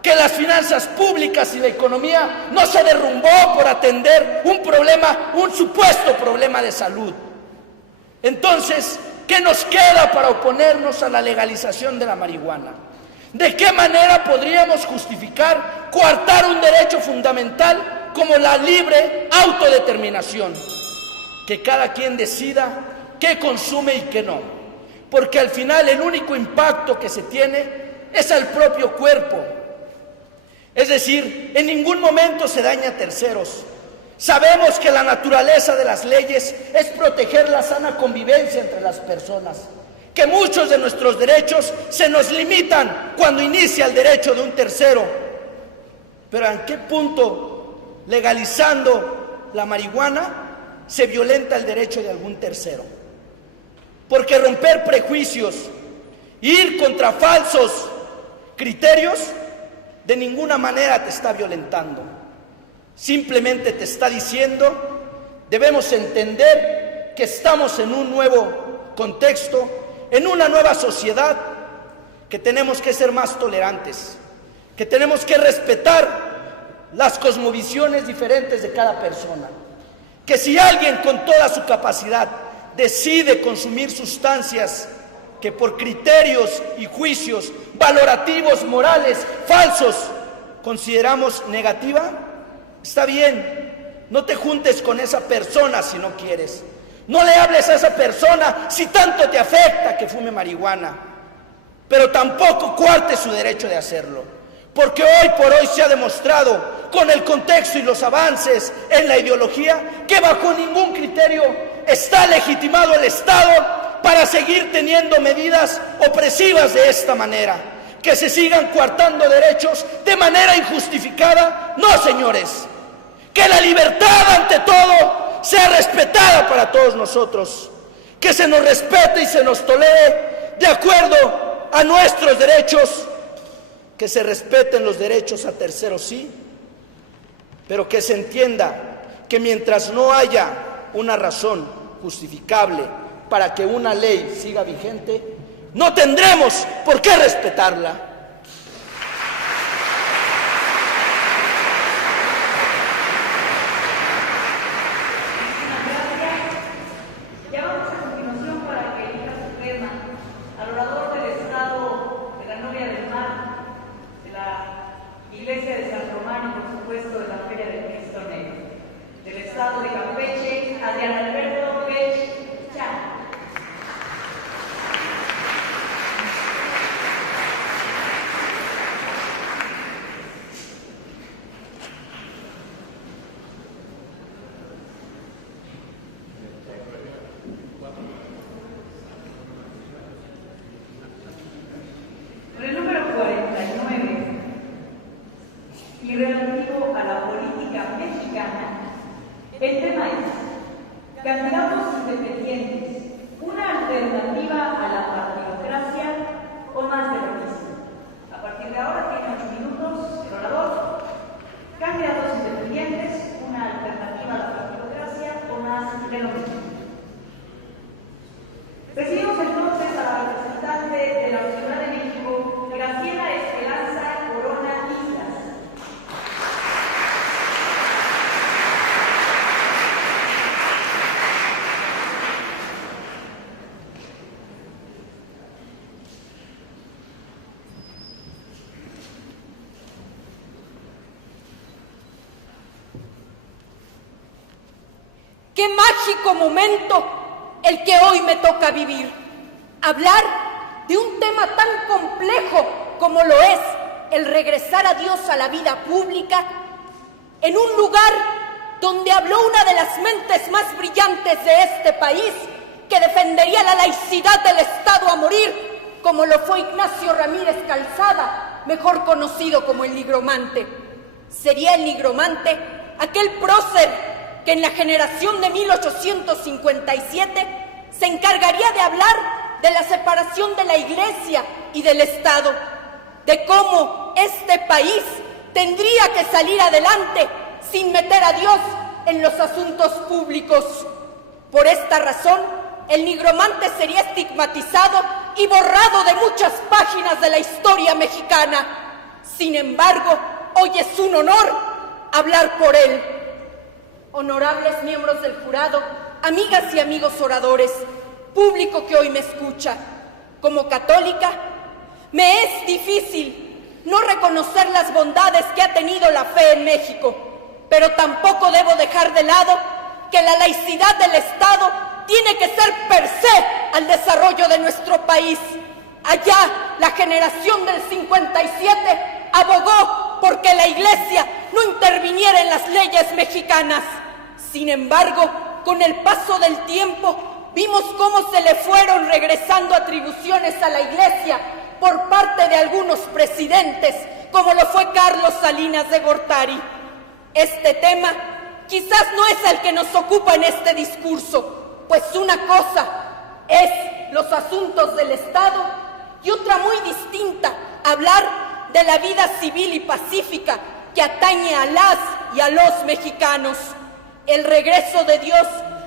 que las finanzas públicas y la economía no se derrumbó por atender un problema, un supuesto problema de salud. Entonces, ¿qué nos queda para oponernos a la legalización de la marihuana? ¿De qué manera podríamos justificar coartar un derecho fundamental como la libre autodeterminación, que cada quien decida qué consume y qué no, porque al final el único impacto que se tiene es al propio cuerpo. Es decir, en ningún momento se daña a terceros. Sabemos que la naturaleza de las leyes es proteger la sana convivencia entre las personas, que muchos de nuestros derechos se nos limitan cuando inicia el derecho de un tercero. Pero ¿en qué punto, legalizando la marihuana, se violenta el derecho de algún tercero? Porque romper prejuicios, ir contra falsos criterios, de ninguna manera te está violentando. Simplemente te está diciendo, debemos entender que estamos en un nuevo contexto, en una nueva sociedad, que tenemos que ser más tolerantes, que tenemos que respetar las cosmovisiones diferentes de cada persona, que si alguien con toda su capacidad decide consumir sustancias que por criterios y juicios valorativos, morales, falsos, consideramos negativa, está bien, no te juntes con esa persona si no quieres. No le hables a esa persona si tanto te afecta que fume marihuana, pero tampoco coartes su derecho de hacerlo, porque hoy por hoy se ha demostrado con el contexto y los avances en la ideología que bajo ningún criterio está legitimado el Estado para seguir teniendo medidas opresivas de esta manera, que se sigan coartando derechos de manera injustificada. No, señores, que la libertad ante todo sea respetada para todos nosotros, que se nos respete y se nos tolere de acuerdo a nuestros derechos, que se respeten los derechos a terceros, sí, pero que se entienda que mientras no haya una razón justificable para que una ley siga vigente, no tendremos por qué respetarla. Ya vamos a continuación para que elija su tema al orador del Estado de la Novia del Mar, de la Iglesia de San Román y por supuesto de la Feria del Cristo Negro, del Estado de Campeche, Adrián Alberto Pech Chan. Con el número 49 y relativo a la política mexicana, el tema es candidatos independientes, una alternativa a la partidocracia o más de lo mismo. A partir de ahora tiene 8 minutos el orador. Candidatos independientes, una alternativa a la partidocracia o más de lo mismo. Recibimos entonces a la representante de la Ciudad de México, Graciela Esperanza Corona Islas. Qué mágico momento el que hoy me toca vivir. Hablar de un tema tan complejo como lo es el regresar a Dios a la vida pública, en un lugar donde habló una de las mentes más brillantes de este país, que defendería la laicidad del Estado a morir, como lo fue Ignacio Ramírez Calzada, mejor conocido como el nigromante. Sería el nigromante aquel prócer que en la generación de 1857 se encargaría de hablar de la separación de la Iglesia y del Estado, de cómo este país tendría que salir adelante sin meter a Dios en los asuntos públicos. Por esta razón, el nigromante sería estigmatizado y borrado de muchas páginas de la historia mexicana. Sin embargo, hoy es un honor hablar por él. Honorables miembros del jurado, amigas y amigos oradores, público que hoy me escucha, como católica, me es difícil no reconocer las bondades que ha tenido la fe en México, pero tampoco debo dejar de lado que la laicidad del Estado tiene que ser per se al desarrollo de nuestro país. Allá, la generación del 57 abogó porque la Iglesia no interviniera en las leyes mexicanas. Sin embargo, con el paso del tiempo, vimos cómo se le fueron regresando atribuciones a la Iglesia por parte de algunos presidentes, como lo fue Carlos Salinas de Gortari. Este tema quizás no es el que nos ocupa en este discurso, pues una cosa es los asuntos del Estado y otra muy distinta, hablar de la vida civil y pacífica que atañe a las y a los mexicanos. El regreso de Dios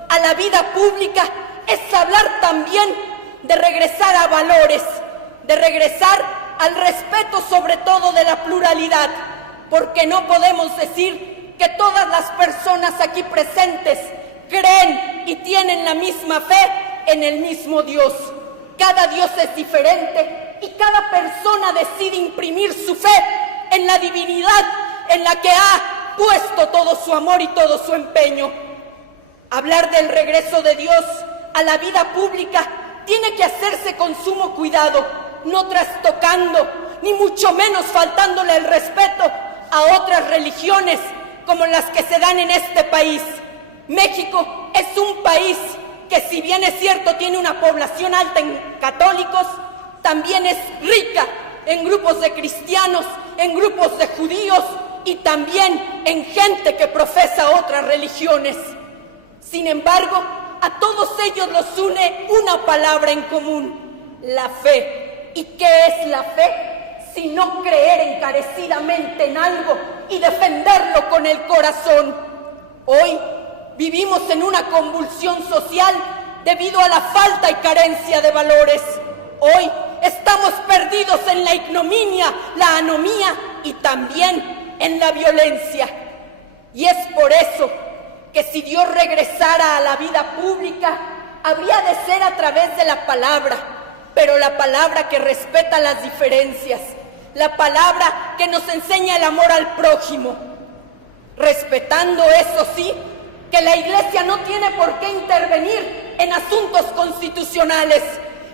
a la vida pública es hablar también de regresar a valores, de regresar al respeto sobre todo de la pluralidad, porque no podemos decir que todas las personas aquí presentes creen y tienen la misma fe en el mismo Dios. Cada Dios es diferente y cada persona decide imprimir su fe en la divinidad en la que ha puesto todo su amor y todo su empeño. Hablar del regreso de Dios a la vida pública tiene que hacerse con sumo cuidado, no trastocando, ni mucho menos faltándole el respeto a otras religiones como las que se dan en este país. México es un país que, si bien es cierto tiene una población alta en católicos, también es rica en grupos de cristianos, en grupos de judíos y también en gente que profesa otras religiones. Sin embargo, a todos ellos los une una palabra en común: la fe. ¿Y qué es la fe? Sino creer encarecidamente en algo y defenderlo con el corazón. Hoy vivimos en una convulsión social debido a la falta y carencia de valores. Hoy estamos perdidos en la ignominia, la anomía y también en la violencia. Y es por eso que si Dios regresara a la vida pública, habría de ser a través de la palabra, pero la palabra que respeta las diferencias, la palabra que nos enseña el amor al prójimo, respetando, eso sí, que la Iglesia no tiene por qué intervenir en asuntos constitucionales,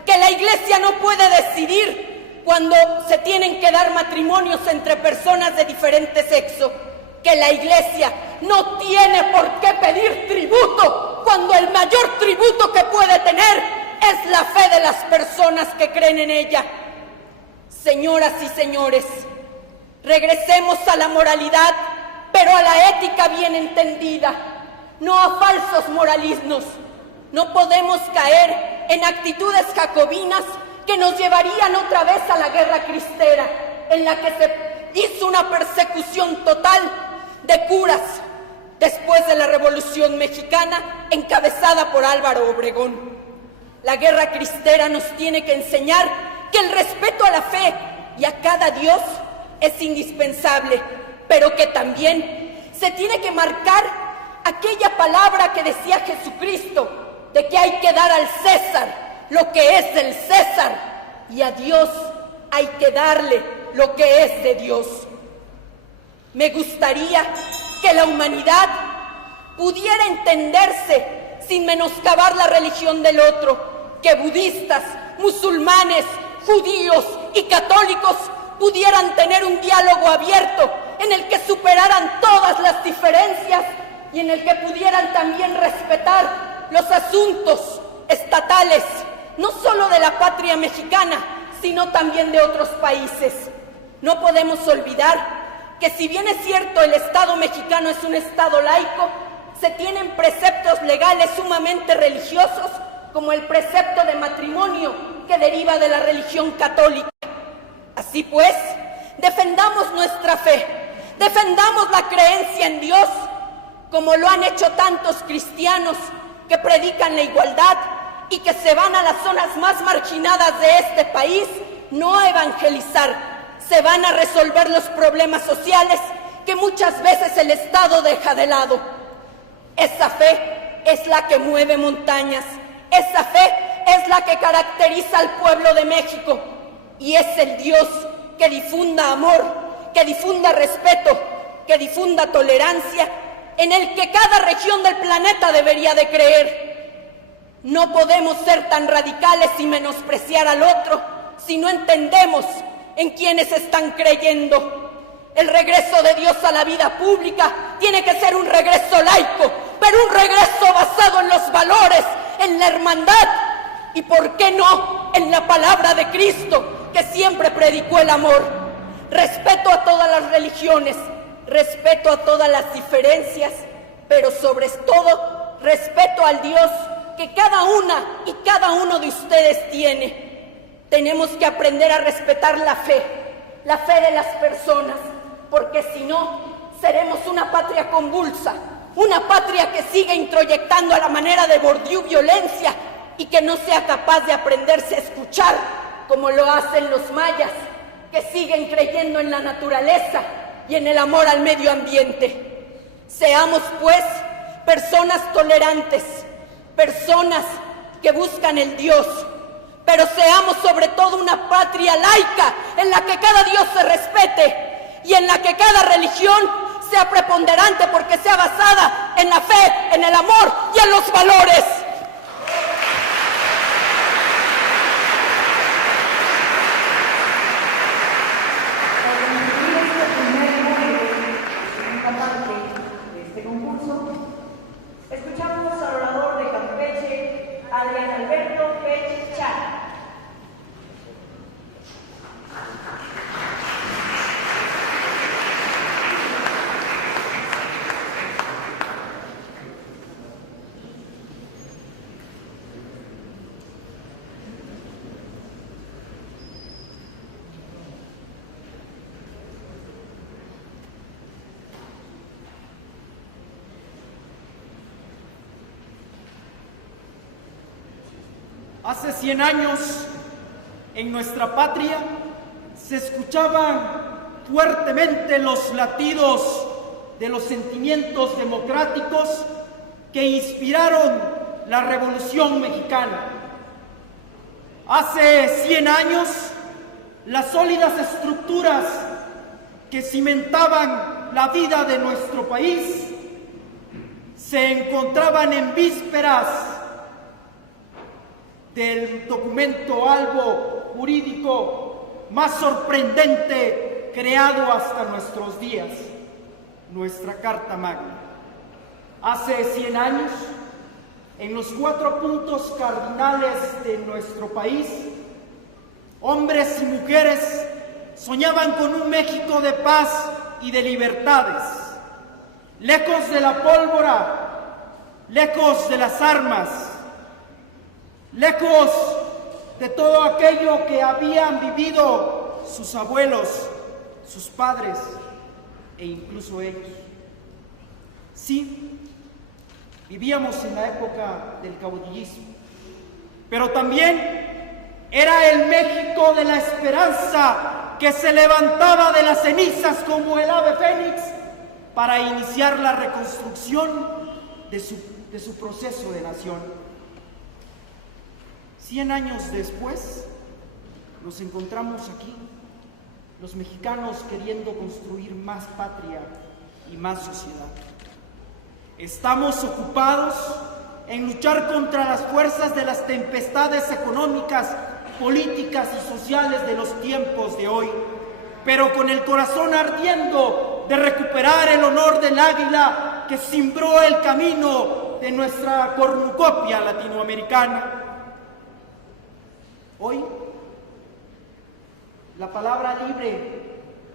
que la Iglesia no puede decidir cuando se tienen que dar matrimonios entre personas de diferente sexo, que la Iglesia no tiene por qué pedir tributo cuando el mayor tributo que puede tener es la fe de las personas que creen en ella. Señoras y señores, regresemos a la moralidad, pero a la ética bien entendida, no a falsos moralismos. No podemos caer en actitudes jacobinas que nos llevarían otra vez a la guerra cristera, en la que se hizo una persecución total de curas después de la Revolución Mexicana encabezada por Álvaro Obregón. La guerra cristera nos tiene que enseñar que el respeto a la fe y a cada Dios es indispensable, pero que también se tiene que marcar aquella palabra que decía Jesucristo, de que hay que dar al César lo que es del César y a Dios hay que darle lo que es de Dios. Me gustaría que la humanidad pudiera entenderse sin menoscabar la religión del otro, que budistas, musulmanes, judíos y católicos pudieran tener un diálogo abierto en el que superaran todas las diferencias y en el que pudieran también respetar los asuntos estatales, no solo de la patria mexicana, sino también de otros países. No podemos olvidar que, si bien es cierto el Estado mexicano es un Estado laico, se tienen preceptos legales sumamente religiosos, como el precepto de matrimonio que deriva de la religión católica. Así pues, defendamos nuestra fe, defendamos la creencia en Dios, como lo han hecho tantos cristianos que predican la igualdad y que se van a las zonas más marginadas de este país, no a evangelizar, se van a resolver los problemas sociales que muchas veces el Estado deja de lado. Esa fe es la que mueve montañas, esa fe es la que caracteriza al pueblo de México y es el Dios que difunda amor, que difunda respeto, que difunda tolerancia, en el que cada región del planeta debería de creer. No podemos ser tan radicales y menospreciar al otro si no entendemos en quienes están creyendo. El regreso de Dios a la vida pública tiene que ser un regreso laico, pero un regreso basado en los valores, en la hermandad y, ¿por qué no?, en la palabra de Cristo, que siempre predicó el amor. Respeto a todas las religiones, respeto a todas las diferencias, pero sobre todo respeto al Dios que cada una y cada uno de ustedes tiene. Tenemos que aprender a respetar la fe de las personas, porque si no, seremos una patria convulsa, una patria que siga introyectando a la manera de Bourdieu violencia y que no sea capaz de aprenderse a escuchar como lo hacen los mayas, que siguen creyendo en la naturaleza y en el amor al medio ambiente. Seamos, pues, personas tolerantes, personas que buscan el Dios, pero seamos sobre todo una patria laica en la que cada Dios se respete y en la que cada religión sea preponderante porque sea basada en la fe, en el amor y en los valores. Escuchamos al orador de Campeche, Adrián Alberto Pech Chan. Hace 100 años, en nuestra patria, se escuchaban fuertemente los latidos de los sentimientos democráticos que inspiraron la Revolución Mexicana. Hace 100 años, las sólidas estructuras que cimentaban la vida de nuestro país se encontraban en vísperas del documento algo jurídico más sorprendente creado hasta nuestros días, nuestra Carta Magna. Hace 100 años, en los 4 puntos cardinales de nuestro país, hombres y mujeres soñaban con un México de paz y de libertades, lejos de la pólvora, lejos de las armas, lejos de todo aquello que habían vivido sus abuelos, sus padres e incluso ellos. Sí, vivíamos en la época del caudillismo, pero también era el México de la esperanza que se levantaba de las cenizas como el ave fénix para iniciar la reconstrucción de su proceso de nación. 100 años después, nos encontramos aquí, los mexicanos queriendo construir más patria y más sociedad. Estamos ocupados en luchar contra las fuerzas de las tempestades económicas, políticas y sociales de los tiempos de hoy, pero con el corazón ardiendo de recuperar el honor del águila que cimbró el camino de nuestra cornucopia latinoamericana. Hoy, la palabra libre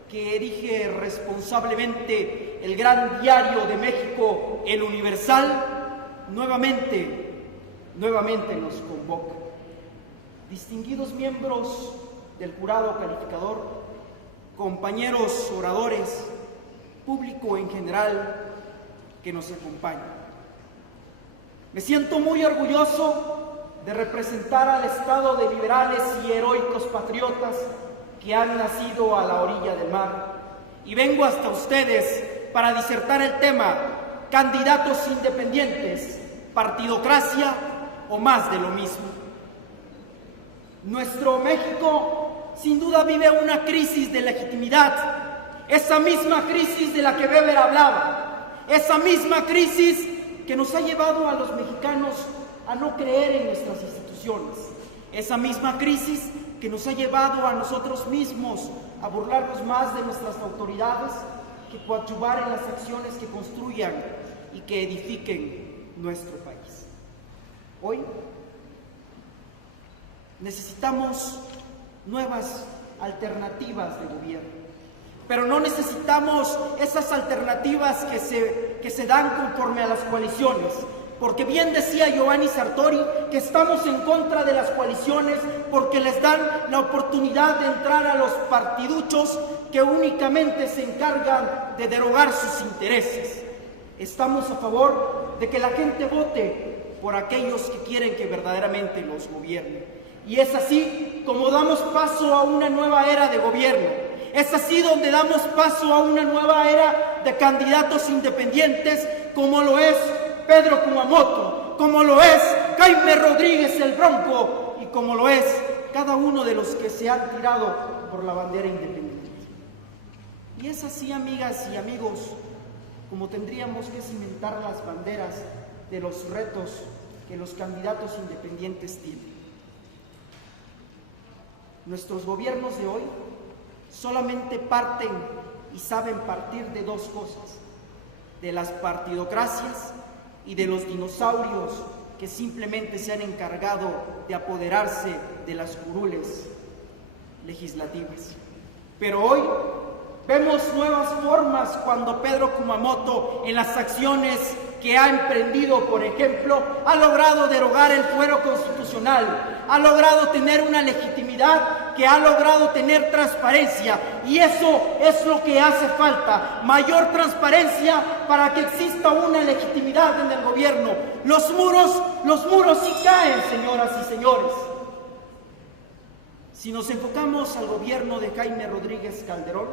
que erige responsablemente el gran diario de México, El Universal, nuevamente nos convoca. Distinguidos miembros del jurado calificador, compañeros oradores, público en general que nos acompaña. Me siento muy orgulloso de representar al estado de liberales y heroicos patriotas que han nacido a la orilla del mar, y vengo hasta ustedes para disertar el tema candidatos independientes, partidocracia o más de lo mismo. Nuestro México sin duda vive una crisis de legitimidad esa misma crisis de la que Weber hablaba, esa misma crisis que nos ha llevado a los mexicanos a no creer en nuestras instituciones, esa misma crisis que nos ha llevado a nosotros mismos a burlarnos más de nuestras autoridades que coadyuvar en las acciones que construyan y que edifiquen nuestro país. Hoy necesitamos nuevas alternativas de gobierno, pero no necesitamos esas alternativas que se dan conforme a las coaliciones, porque bien decía Giovanni Sartori que estamos en contra de las coaliciones porque les dan la oportunidad de entrar a los partiduchos que únicamente se encargan de derogar sus intereses. Estamos a favor de que la gente vote por aquellos que quieren que verdaderamente los gobiernen. Y es así como damos paso a una nueva era de gobierno. Es así donde damos paso a una nueva era de candidatos independientes, como lo es Pedro Kumamoto, como lo es Jaime Rodríguez el Bronco y como lo es cada uno de los que se han tirado por la bandera independiente. Y es así, amigas y amigos, como tendríamos que cimentar las banderas de los retos que los candidatos independientes tienen. Nuestros gobiernos de hoy solamente parten y saben partir de dos cosas: de las partidocracias y de los dinosaurios que simplemente se han encargado de apoderarse de las curules legislativas. Pero hoy vemos nuevas formas cuando Pedro Kumamoto, en las acciones que ha emprendido, por ejemplo, ha logrado derogar el fuero constitucional, ha logrado tener una legitimidad, que ha logrado tener transparencia, y eso es lo que hace falta: mayor transparencia para que exista una legitimidad en el gobierno. Los muros sí caen, señoras y señores. Si nos enfocamos al gobierno de Jaime Rodríguez Calderón,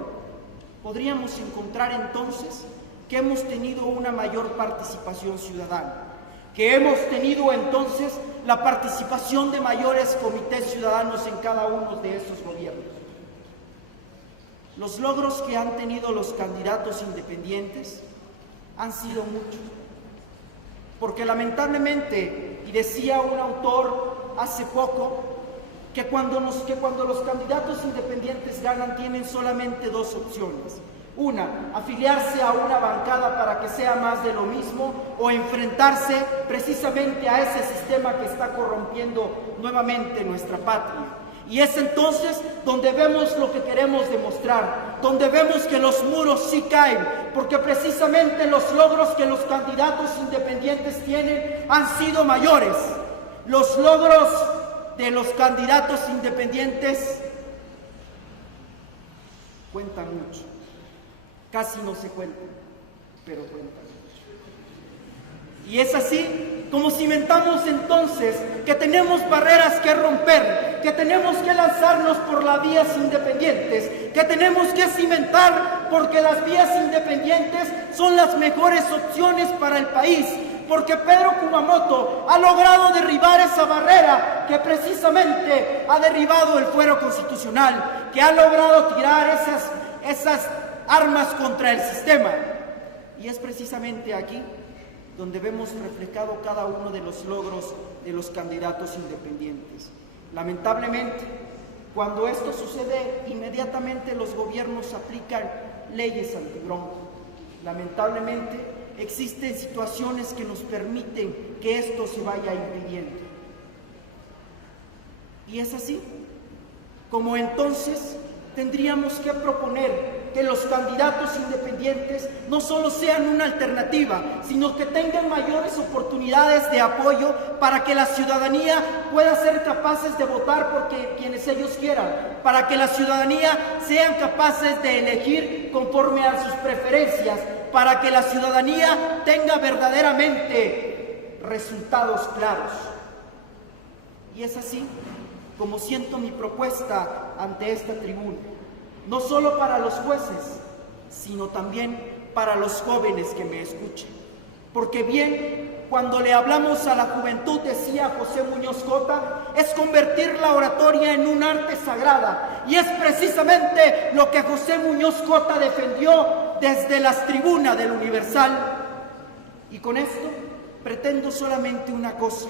podríamos encontrar entonces que hemos tenido una mayor participación ciudadana, que hemos tenido entonces la participación de mayores comités ciudadanos en cada uno de esos gobiernos. Los logros que han tenido los candidatos independientes han sido muchos, porque lamentablemente, y decía un autor hace poco, que cuando los candidatos independientes ganan tienen solamente dos opciones: una, afiliarse a una bancada para que sea más de lo mismo, o enfrentarse precisamente a ese sistema que está corrompiendo nuevamente nuestra patria. Y es entonces donde vemos lo que queremos demostrar, donde vemos que los muros sí caen, porque precisamente los logros que los candidatos independientes tienen han sido mayores. Los logros de los candidatos independientes cuentan mucho. Casi no se cuentan, pero cuentan mucho. Y es así como cimentamos entonces que tenemos barreras que romper, que tenemos que lanzarnos por las vías independientes, que tenemos que cimentar porque las vías independientes son las mejores opciones para el país, porque Pedro Kumamoto ha logrado derribar esa barrera que precisamente ha derribado el fuero constitucional, que ha logrado tirar esas armas contra el sistema. Y es precisamente aquí donde vemos reflejado cada uno de los logros de los candidatos independientes. Lamentablemente, cuando esto sucede, inmediatamente los gobiernos aplican leyes antibronco. Lamentablemente, existen situaciones que nos permiten que esto se vaya impidiendo. Y es así como entonces tendríamos que proponer que los candidatos independientes no solo sean una alternativa, sino que tengan mayores oportunidades de apoyo para que la ciudadanía pueda ser capaces de votar por quienes ellos quieran, para que la ciudadanía sean capaces de elegir conforme a sus preferencias, para que la ciudadanía tenga verdaderamente resultados claros. Y es así como siento mi propuesta ante esta tribuna, no solo para los jueces, sino también para los jóvenes que me escuchen. Porque bien cuando le hablamos a la juventud, decía José Muñoz Cota, es convertir la oratoria en un arte sagrada. Y es precisamente lo que José Muñoz Cota defendió desde las tribunas del Universal. Y con esto pretendo solamente una cosa: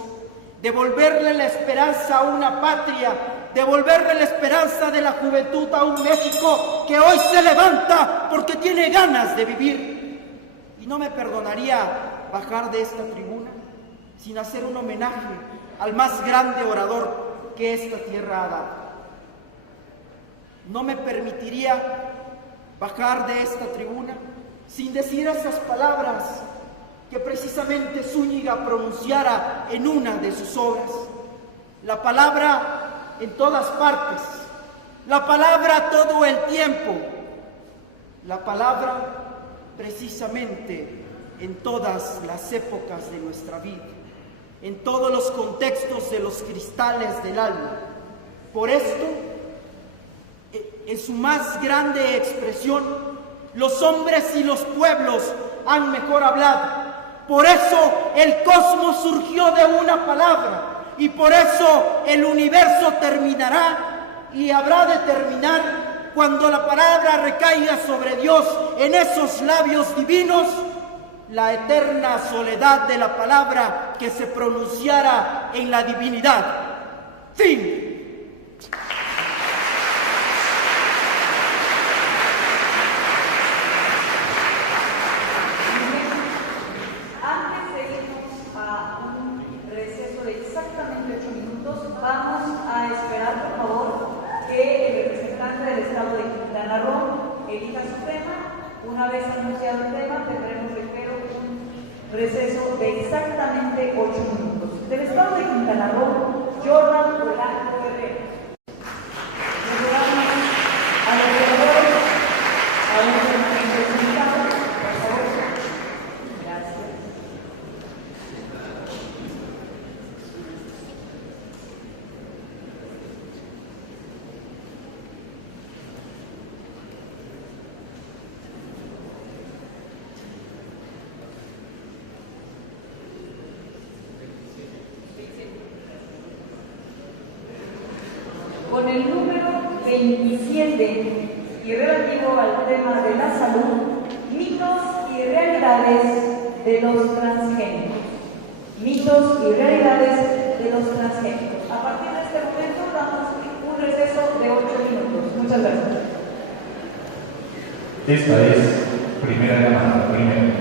devolverle la esperanza a una patria, devolverle la esperanza de la juventud a un México que hoy se levanta porque tiene ganas de vivir. Y no me perdonaría bajar de esta tribuna sin hacer un homenaje al más grande orador que esta tierra ha dado. No me permitiría bajar de esta tribuna sin decir esas palabras que precisamente Zúñiga pronunciara en una de sus obras. La palabra en todas partes, la palabra todo el tiempo, la palabra precisamente en todas las épocas de nuestra vida, en todos los contextos de los cristales del alma. Por esto, en su más grande expresión, los hombres y los pueblos han mejor hablado. Por eso el cosmos surgió de una palabra, y por eso el universo terminará y habrá de terminar cuando la palabra recaiga sobre Dios en esos labios divinos, la eterna soledad de la palabra que se pronunciara en la divinidad. Fin. Antes de irnos a un receso de exactamente 8 minutos, vamos a esperar, por favor, que el representante del Estado de Quintana Roo elija su tema. Una vez anunciado el tema, tendremos, reitero, un receso de exactamente 8 minutos. Del Estado de Quintana Roo, Jordan Polanco Herrera. A los senadores, a los representantes, por favor. Gracias. Con el número 27 y relativo al tema de la salud, mitos y realidades de los transgénicos. Mitos y realidades de los transgénicos. A partir de este momento damos un receso de 8 minutos. Muchas gracias. Esta es primera llamada, primero.